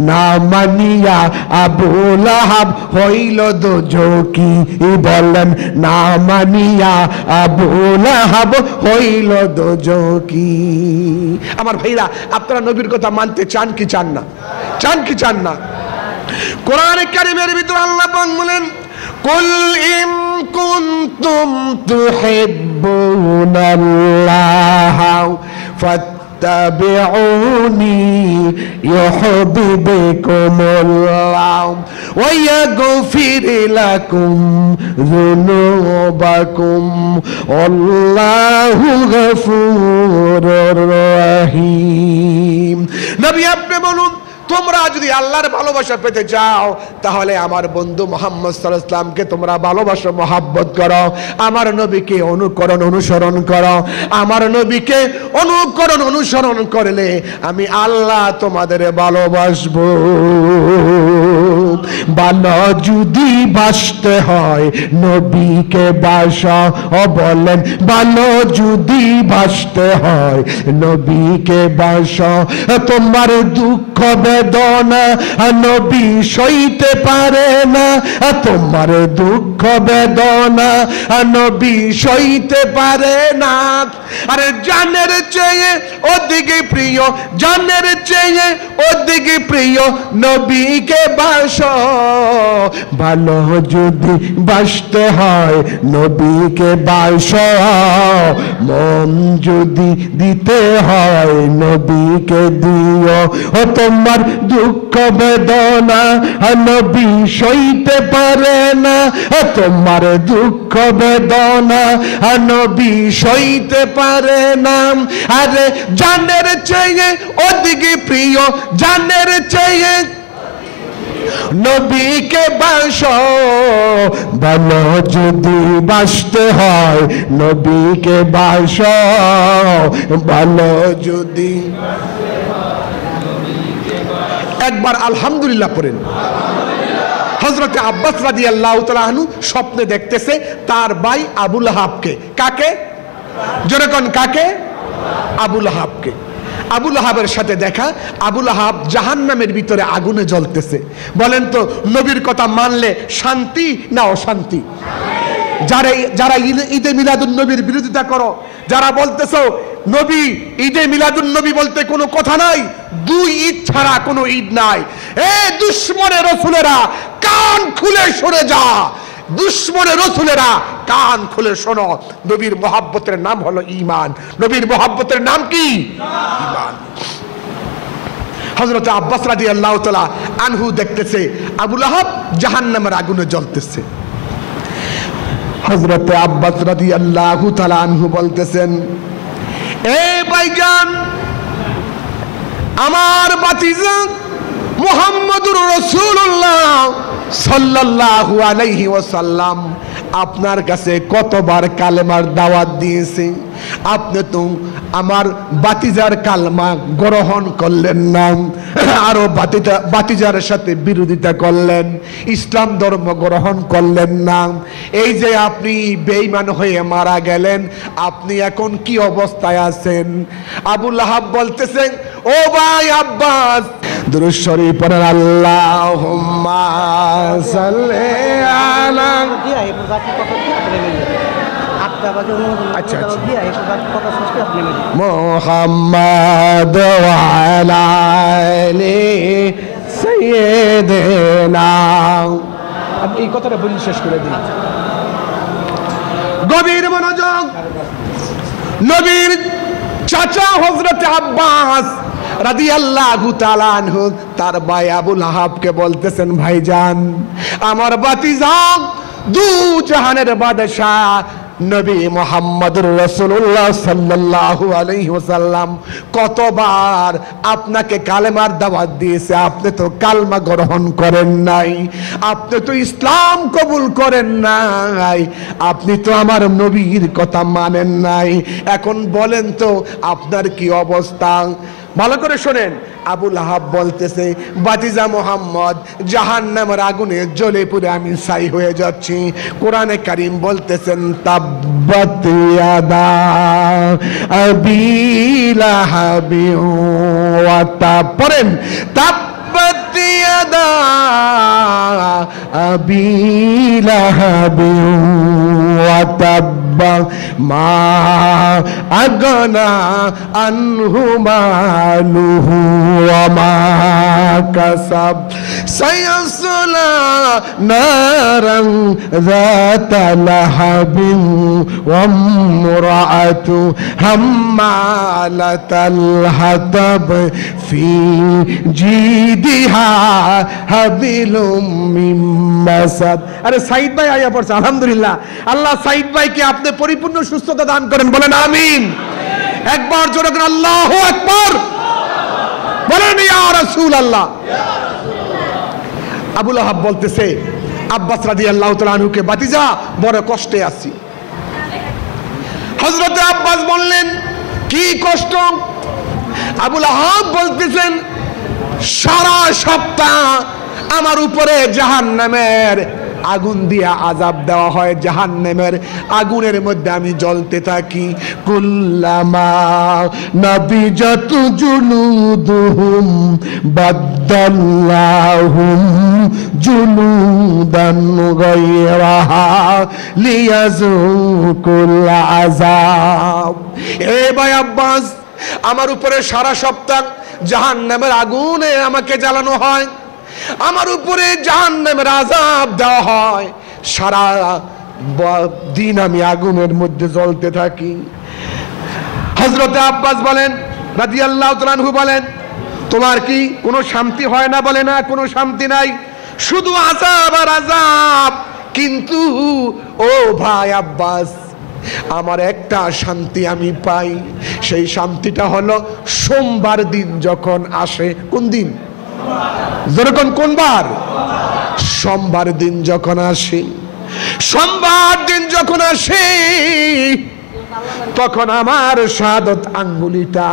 না মানিয়া আবু লাহাব হইল দোজখী, বলেন না মানিয়া আবু লাহাব হইল দোজখী। আমার ভাইরা, আপনারা নবীর কথা মানতে চান কি চান না? চান কি চান না? কোরআনে কারীমের ভিতর আল্লাহ বলেন, কুল ইন কুনতুম তুহিব্বুনাল্লাহ ফাত্তাবিউনি ইউহিব্বুকুমুল্লাহ ওয়া ইয়াগফির লাকুম যুনুবাকুম আল্লাহু গফুরুর রহিম। নবী আপনি বলুন, তোমরা যদি আল্লাহর ভালোবাসা পেতে চাও, তাহলে আমার বন্ধু মুহাম্মদ সাল্লাল্লাহু আলাইহি ওয়াসাল্লামকে তোমরা ভালোবাসো, মহব্বত করো, আমার নবীকে অনুকরণ অনুসরণ করো। আমার নবীকে অনুকরণ অনুসরণ করলে আমি আল্লাহ তোমাদের ভালোবাসবো। ভালো যদি বাসতে হয় নবীকে বাসো, ও বলেন ভালো যদি বাসতে হয় নবীকে বাসো। তোমার দুঃখ বেদনা নবী সইতে পারে না, তোমার দুঃখ বেদনা নবী সইতে পারে না। আরে জানের চেয়ে ওদিকে প্রিয়, জানের চেয়ে ওদিকে প্রিয় নবীকে বাসো। ভালো যদি বাসতে হয় নবীকে বাসো, মন যদি দিতে হয় নবীকে দিও। ও তোমার দুঃখ বেদনা নবী সইতে পারে না, তোমার দুঃখ বেদনা নবী সইতে পারে না। আরে জানের চেয়ে ওদিকে প্রিয়, জানের চেয়ে নবীকে বাসো। ভালো যদি বাসতে হয় নবীকে বাসো, ভালো যদি। একবার আলহামদুলিল্লাহ পড়েন। হযরতে আব্বাস রাদিয়াল্লাহু তাআলা আনহু স্বপ্নে দেখতেছে তার ভাই আবু লাহাবকে। কাকে? জোরে কোন কাকে? আবু লাহাবকে। আবু লাহাবের সাথে দেখা। আবু লাহাব জাহান্নামের ভিতরে আগুনে জ্বলতেছে। বলেন তো, নবীর কথা মানলে শান্তি না অশান্তি? যারা ঈদে মিলাদুন নবীর বিরোধিতা করো, যারা বলতেছো নবী ঈদে মিলাদুন নবী বলতে কোনো কথা নাই, 2 ঈদ ছাড়া কোনো ঈদ নাই, এ দুশমনে রাসূলেরা কান খুলে সরে যা। দুশমনে রাসূলেরা কান খুলে শোনো। নবীর মহব্বতের নাম হলো ঈমান। নবীর মহব্বতের নাম কি? ঈমান। হযরত আব্বাস রাদিয়াল্লাহু তাআলা আনহু দেখতেছে আবু লাহাব জাহান্নামের আগুনে জ্বলতেছে। হযরত আব্বাস রাদিয়াল্লাহু তাআলা আনহু বলতেছেন, এ ভাইজান, আমার ভাতিজা মুহাম্মদুর রাসূলুল্লাহ সাল্লাল্লাহু আলাইহি ওয়াসাল্লাম আপনার কাছে কতবার কালেমার দাওয়াত দিয়েছে, আপনি তো আমার বাতিজার কালমা গ্রহণ করলেন না, আরো বাতিজার সাথে বিরোধিতা করলেন, ইসলাম ধর্ম গ্রহণ করলেন না। এই যে আপনি বেঈমান হয়ে মারা গেলেন, আপনি এখন কি অবস্থায় আছেন? আবু লাহাব বলতেছেন, ও ভাই আব্বাস, দুরূদ শরীফ পড়েন, আল্লাহুম্মা সাল্লি আলা। বাবাকে অনুমোদন আচ্ছা, আচ্ছা। দিয়ে একটু কথা শেষ করে আপনি নেবেন। মোহাম্মদ ওয়া আলা আলি সাইয়্যিদিনা। আমি এই কথাটা বলি শেষ করে দিই। গভীর মনোযোগ। নবীর চাচা হযরত আব্বাস রাদিয়াল্লাহু তাআলা আনহু তার ভাই আবু লাহাবকে বলতেছেন, ভাইজান আমার ভাতিজা দু জাহানের বাদশাহ নবী মুহাম্মদুর রাসূলুল্লাহ সাল্লাল্লাহু আলাইহি ওয়াসাল্লাম কতবার আপনাকে কালেমার দাওয়াত দিয়েছে, আপনি তো কালমা গ্রহণ করেন নাই, আপনি তো ইসলাম কবুল করেন নাই, আপনি তো আমার নবীর কথা মানেন নাই। এখন বলেন তো আপনার কি অবস্থা? ভালো করে শোনেন। আবু লাহাব বলতেছে, ভাতিজা মুহাম্মদ জাহান্নামের আগুনে জ্বলে পুড়ে আমি ছাই হয়ে যাচ্ছি। কোরআনে কারীম বলতেছেন, তাব্বাত ইয়াদা আবি লাহাবি ওয়া তাব। পড়েন, তাব্বাত ইয়াদা আবি লাহাবি ওয়া তাব মা আগনা আনহু মালুহু ওয়া মা কাসাব সায়াসলা নারান যাতা লাহাবিন ওয়া ইমরাআতু হাম্মালাতাল হাতাব ফি জিদিহা হাবিলুম মিন মাসাদ। আরে সাইদ ভাই আয়া পড়ছে, আলহামদুলিল্লাহ। আল্লাহ সাইদ ভাইকে আপনি পরিপূর্ণ সুস্থতা দান করেন, বলেন আমিন। একবার জোরে করে আল্লাহু আকবার বলেন, ইয়া রাসূলুল্লাহ। আবু লাহাব বলতেছে, আব্বাস রাদিয়াল্লাহু তাআলা আনহুকে, ভাতিজা বড় কষ্টে আছি। হযরত আব্বাস বললেন, কি কষ্ট? আবু লাহাব বলতেছেন, সারা সপ্তাহ আমার উপরে জাহান্নামের আগুন দিয়া আযাব দেওয়া হয়, জাহান্নামের আগুনের মধ্যে আমি জ্বলতে থাকি। কুল্লামা নাবিজাত জুলুদুহুম বাদদাল্লাহুম জুলুদান গায়রাহা লিয়াযুকুল আযাব। এ ভাই আব্বাস, আমার উপরে সারা সপ্তাহ জাহান্নামের আগুনে আমাকে জ্বালানো হয়, আমার উপরে জাহান্নামের আযাব দেওয়া হয়, সারা দিন আমি আগুনের মধ্যে জ্বলতে থাকি। হযরত আব্বাস বলেন রাদিয়াল্লাহু তাআলা আনহু বলেন, তোমার কি কোনো শান্তি হয় না? বলে না, কোনো শান্তি নাই, শুধু আযাব আর আযাব। কিন্তু ও ভাই আব্বাস, আমার একটা শান্তি আমি পাই, সেই শান্তিটা হলো সোমবার দিন যখন আসে। কোন দিন? যেরকম কোন বার? সোমবার দিন যখন আসে, সোমবার দিন যখন আসে, তখন আমার শাহাদত আঙ্গুলিটা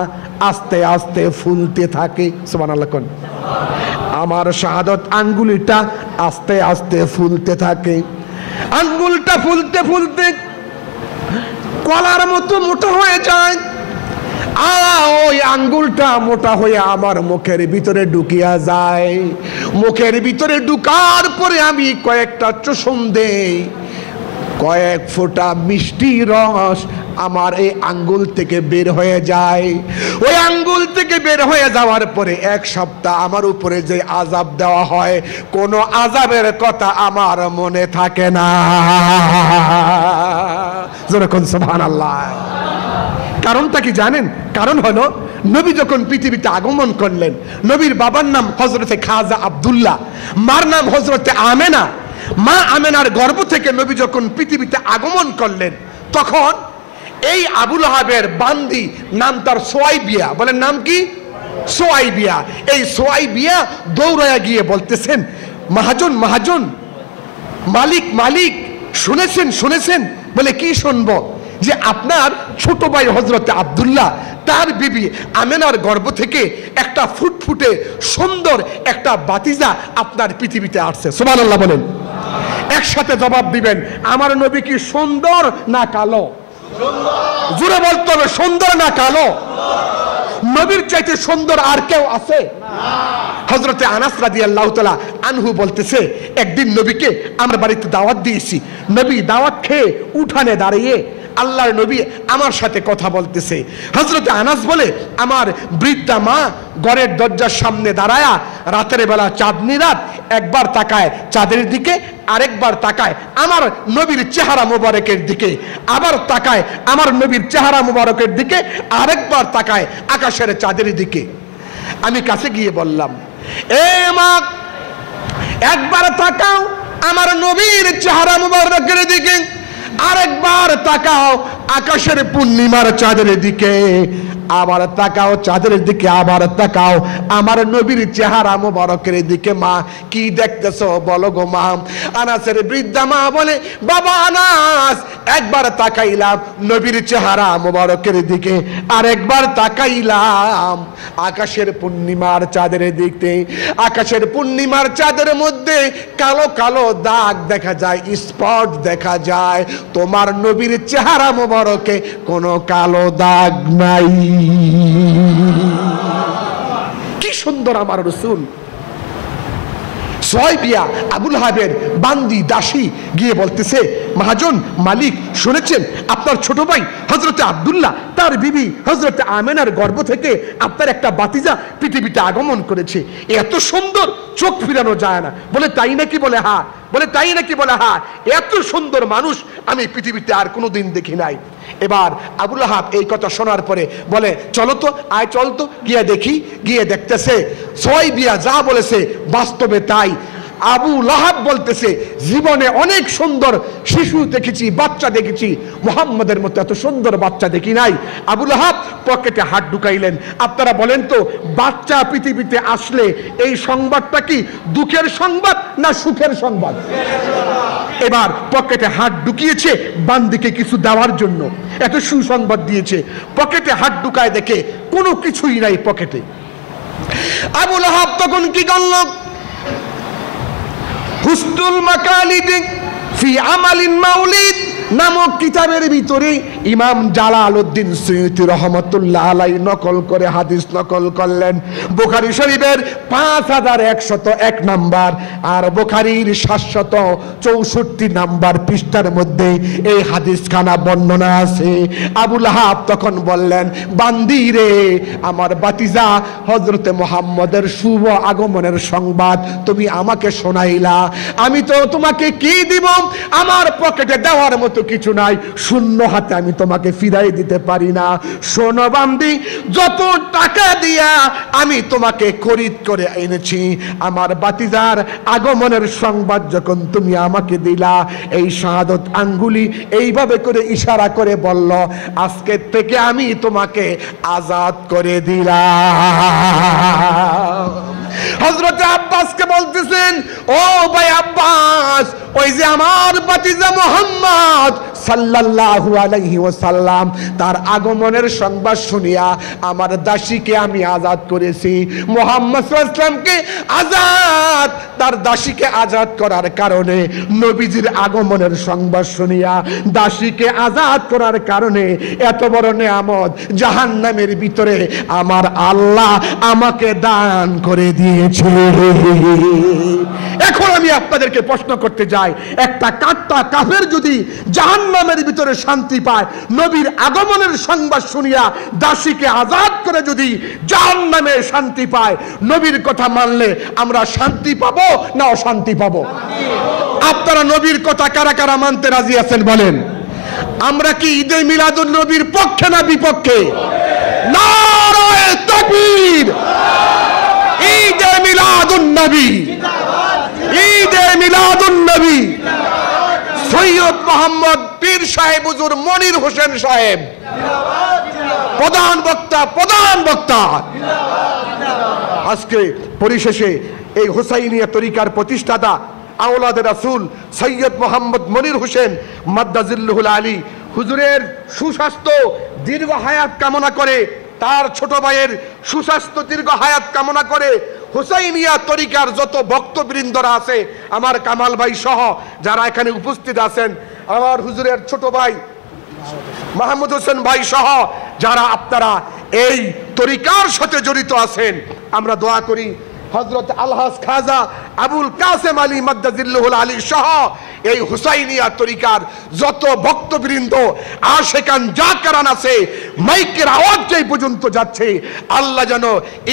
আস্তে আস্তে ফুলতে থাকে। সুবহানাল্লাহ কোন? আমার শাহাদত আঙ্গুলিটা আস্তে আস্তে ফুলতে থাকে। আঙ্গুলটা ফুলতে ফুলতে কলার মতো মোটা হয়ে যায়। ওই আঙ্গুলটা মোটা হয়ে আমার মুখের ভিতরে ঢুকিয়া যায়। মুখের ভিতরে ঢুকার পরে আমি কয়েকটা চুষণ দেই, কয়েক ফোঁটা মিষ্টি রস আমার এই আঙ্গুল থেকে বের হয়ে যায়। ওই আঙ্গুল থেকে বের হয়ে যাওয়ার পরে এক সপ্তাহ আমার উপরে যে আযাব দেওয়া হয়, কোনো আযাবের কথা আমার মনে থাকে না। যেরকম সুবহানাল্লাহ। কারণটা কি জানেন? কারণ হলো, নবী যখন পৃথিবীতে আগমন করলেন, নবীর বাবার নাম হযরতে খাজা আব্দুল্লাহ, মার নাম হযরতে আমেনা। মা আমেনার গর্ভ থেকে নবী যখন পৃথিবীতে আগমন করলেন, তখন এই আবু লাহাবের বান্দি নাম তার সুয়াইবিয়া। বলেন নাম কি? সুয়াইবিয়া। এই সুয়াইবিয়া দৌড়ায়া গিয়ে বলতেছেন, মহাজন মহাজন, মালিক মালিক, শুনেছেন শুনেছেন? বলে কি শুনবো? যে আপনার ছোট ভাই হযরতে আব্দুল্লাহ, তার বিবি আমেনার গর্ভ থেকে একটা ফুটফুটে সুন্দর একটা বাতিজা আপনার পৃথিবীতে আসছে। সুবহানাল্লাহ বলেন। একসাথে জবাব দিবেন, আমার নবী কি সুন্দর না কালো? জোরে বলতে হবে, সুন্দর না কালো? নবীর চাইতে সুন্দর আর কেউ আছে? হযরতে আনাস রাদিয়াল্লাহু তাআলা আনহু বলতেছে, একদিন নবীকে আমার বাড়িতে দাওয়াত দিয়েছি। নবী দাওয়াত খেয়ে উঠানে দাঁড়িয়ে আল্লাহর নবী আমার সাথে কথা বলতেছে। হযরত আনাস বলে, আমার বৃদ্ধা মা ঘরের দরজার সামনে দাঁড়ায়া রাতের বেলা চাঁদনি রাত, একবার তাকায় চাঁদের দিকে, আরেকবার তাকায় আমার নবীর চেহারা মোবারকের দিকে, আবার তাকায় আমার নবীর চেহারা মোবারকের দিকে, আরেকবার তাকায় আকাশের চাঁদের দিকে। আমি কাছে গিয়ে বললাম, এ মা, একবার তাকাও আমার নবীর চেহারা মোবারকের দিকে, আরেকবার তাকাও আকাশের পূর্ণিমার চাঁদের দিকে, আবার তাকাও চাঁদের দিকে, আবার তাকাও আমার নবীর চেহারা মোবারকের দিকে। মা, কি দেখতেছো বলো গো মা? আনাসের বৃদ্ধা মা বলে, বাবা আনাস, একবার তাকাইলাম নবীর চেহারা মোবারকের দিকে, আর একবার তাকাইলাম আকাশের পূর্ণিমার চাঁদের দিকে। আকাশের পূর্ণিমার চাঁদের মধ্যে কালো কালো দাগ দেখা যায়, স্পট দেখা যায়। তোমার নবীর চেহারা মোবারকে কোনো কালো দাগ নাই। কি সুন্দর আমার রাসূল। সুহাইবিয়া আবুল হাবের বান্দি দাসী গিয়ে বলতেছে, মহাজন মালিক, শুনেছেন আপনার ছোট ভাই হযরতে আব্দুল্লাহ তার বিবি হযরতে আমেনার গর্ভ থেকে আপনার একটা বাতিজা পৃথিবীতে আগমন করেছে। এত সুন্দর, চোখ ফিরানো যায় না। বলে তাই নাকি? বলে হ্যাঁ। বলে তাই নাকি? বলে হ্যাঁ। এত সুন্দর মানুষ আমি পৃথিবীতে আর কোনোদিন দেখি নাই। এবার আবুল আহাব এই কথা শোনার পরে বলে, চলো তো, আয় চল তো, গিয়ে দেখি। গিয়ে দেখতেছে সুহাইবিয়া যা বলেছে বাস্তবে তাই। আবু লাহাব বলতেছে, জীবনে অনেক সুন্দর শিশু দেখেছি, বাচ্চা দেখেছি, মুহাম্মাদের মতো এত সুন্দর বাচ্চা দেখি নাই। আবু লাহাব পকেটে হাত ঢুকাইলেন। আপনারা বলেন তো, বাচ্চা পৃথিবীতে আসলে এই সংবাদটা কি দুঃখের সংবাদ না সুখের সংবাদ? এবার পকেটে হাত ঢুকিয়েছে বান্দিকে কিছু দেওয়ার জন্য, এত সুসংবাদ দিয়েছে। পকেটে হাত ঢুকায় দেখে কোনো কিছুই নাই পকেটে। আবু লাহাব তখন কি করল? হুসনুল মাকালিদ ফি আমালিন মাউলিদ নামক কিতাবের ভিতরে ইমাম জালালউদ্দিন সুয়ুতি রহমাতুল্লাহ আলাইহি নকল করে হাদিস নকল করলেন। বুখারী শরীফের 5101 নাম্বার আর বুখারীর 764 নাম্বার পৃষ্ঠার মধ্যে এই হাদিসখানা বর্ণনা আছে। আবু লাহাব তখন বললেন, বান্দি রে, আমার বাতিজা হযরতে মুহাম্মদের শুভ আগমনের সংবাদ তুমি আমাকে শোনাইলা, আমি তো তোমাকে কি দিব? আমার পকেটে দেওয়ার মতো কিছু নাই, শূন্য হাতে আমি তোমাকে ফিরাই দিতে পারি না। শোনো বান্দি, যত টাকা দিয়া আমি তোমাকে খরিদ করে এনেছি, আমার বাতিজার আগমনের সংবাদ যখন তুমি আমাকে দিলা, এই শাহাদত আঙ্গুলি এইভাবে করে ইশারা করে বলল, আজকে থেকে আমি তোমাকে আজাদ করে দিলাম। হযরত আব্বাসকে বলতেছেন, ও ভাই আব্বাস, ওই যে আমার বাতিজা মুহাম্মদ সাল্লাল্লাহু আলাইহি ওয়াসাল্লাম তার আগমনের সংবাদ শুনিয়া আমার দাসীকে আমি আজাদ করেছি। মুহাম্মদ সাল্লাল্লাহু আলাইহি ওয়াসাল্লামকে আজাদ, তার দাসীকে আজাদ করার কারণে, নবীজির আগমনের সংবাদ শুনিয়া দাসীকে আজাদ করার কারণে এত বড় নেয়ামত জাহান্নামের ভিতরে আমার আল্লাহ আমাকে দান করে দিয়েছে। এখন আমি আপনাদেরকে প্রশ্ন করতে যাই, একটা কাট্টা কাফের যদি জাহান্নামের ভিতরে শান্তি পায়, নবীর আগমনের সংবাদ শুনিয়া দাসীকে আজাদ করে যদি জাহান্নামে শান্তি পায়, নবীর কথা মানলে আমরা শান্তি পাবো না অশান্তি পাবো? আপনারা নবীর কথা কারা কারা মানতে রাজি আছেন বলেন? আমরা কি ঈদে মিলাদুন নবীর পক্ষে না বিপক্ষে? নারায়ে তাকবীর! ঈদে মিলাদুন নবী, ঈদে মিলাদুন নবী। সৈয়দ মোহাম্মদ পীর সাহেব হুজুর মনির হোসেন সাহেব প্রধান বক্তা, প্রধান বক্তা। আজকে পরিশেষে এই হুসাইনিয়া তরিকার প্রতিষ্ঠাতা আওলাদে রাসূল সৈয়দ মোহাম্মদ মনির হোসেন মাদ্দাজিল্লুহুল আলী হুজুরের সুস্বাস্থ্য দীর্ঘ হায়াত কামনা করে, তার ছোট ভাইয়ের সুস্বাস্থ্য দীর্ঘ হায়াত কামনা করে, হুসাইনিয়া তরিকার যত ভক্তবৃন্দরা আছে, আমার কামাল ভাই সহ যারা এখানে উপস্থিত আছেন, আমার হুজুরের ছোট ভাই মাহমুদ হোসেন ভাই সহ যারা আপনারা এই তরিকার সাথে জড়িত আছেন, আমরা দোয়া করি হযরত আলহাজ খাজা আবুল কাসেম আলী মাদ্দাজিল্লাহুল আলী সহ এই হুসাইনিয়া তরিকার যত ভক্তবৃন্দ আশেকান জাকারান আছে, মাইকের আওয়াজ যেই পর্যন্ত যাচ্ছে, আল্লাহ যেন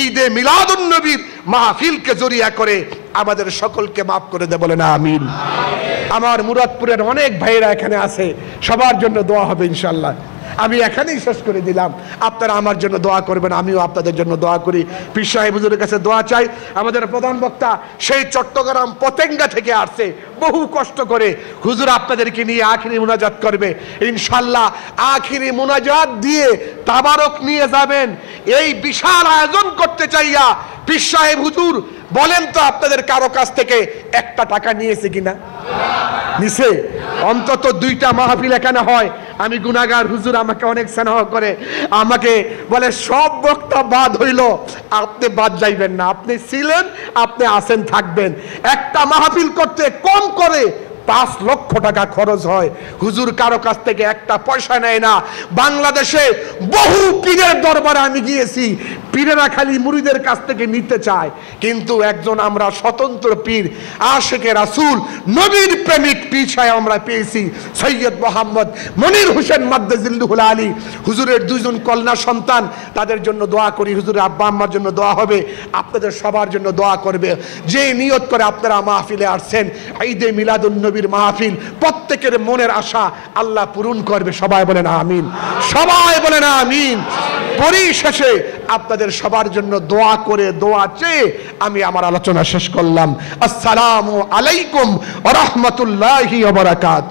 ঈদে মিলাদুন নবীর মাহফিলকে জরিয়া করে আমাদের সকলকে মাফ করে দে, বলেন আমিন। আমার মুরাদপুরের অনেক ভাইয়েরা এখানে আছে, সবার জন্য দোয়া হবে ইনশাআল্লাহ। আমি এখানেই শেষ করে দিলাম, আপনারা আমার জন্য দোয়া করবেন, আমিও আপনাদের জন্য দোয়া করি। পীর সাহেব হুজুরের কাছে দোয়া চাই। আমাদের প্রধান বক্তা সেই চট্টগ্রাম পতেঙ্গা থেকে আসছে বহু কষ্ট করে, হুজুর আপনাদেরকে নিয়ে আখিরি মুনাজাত করবে ইনশাআল্লাহ। আখিরি মুনাজাত দিয়ে তাবারক নিয়ে যাবেন, এই বিশাল আয়োজন করতে চাইয়া পীর সাহেব হুজুর বলেন তো আপনাদের কারো কাছ থেকে একটা টাকা নিয়েছে কিনা? নিছে? অন্তত 2টা মাহফিল এখানে হয়। আমি গুনাহগার, হুজুর আমাকে অনেক স্নেহ করে, আমাকে বলে সব বক্তা বাদ হইল, আপনি বাদ যাইবেন না, আপনি ছিলেন, আপনি আছেন, থাকবেন। একটা মাহফিল করতে কম করে 5 লক্ষ টাকা খরচ হয়। হুজুর কারো কাছ থেকে একটা পয়সা নেয় না। বাংলাদেশে বহু পীরের দরবারে আমি গিয়েছি, পীরেরা খালি মুরিদের কাছ থেকে নিতে চায়, কিন্তু একজন আমরা স্বতন্ত্র পীর, আশেকে রাসূল, নবীর প্রেমিক পীর সাহেব আমরা পেয়েছি, সৈয়দ মোহাম্মদ মনির হোসেন মাদ্দাজিল্লাহুল আলী। হুজুরের 2 জন কন্যা সন্তান, তাদের জন্য দোয়া করি। হুজুরের আব্বা আম্মার জন্য দোয়া হবে, আপনাদের সবার জন্য দোয়া করবে। যে নিয়ত করে আপনারা মাহফিলে আসছেন, ঈদে মিলাদুন নবীর মাহফিল, প্রত্যেকের মনের আশা আল্লাহ পূরণ করবে। সবাই বলেন আমিন, সবাই বলেন আমিন। পরিশেষে আপনাদের সবার জন্য দোয়া করে, দোয়া চেয়ে আমি আমার আলোচনা শেষ করলাম। আসসালামু আলাইকুম ওয়া রাহমাতুল্লাহি ওয়া বারাকাতুহু।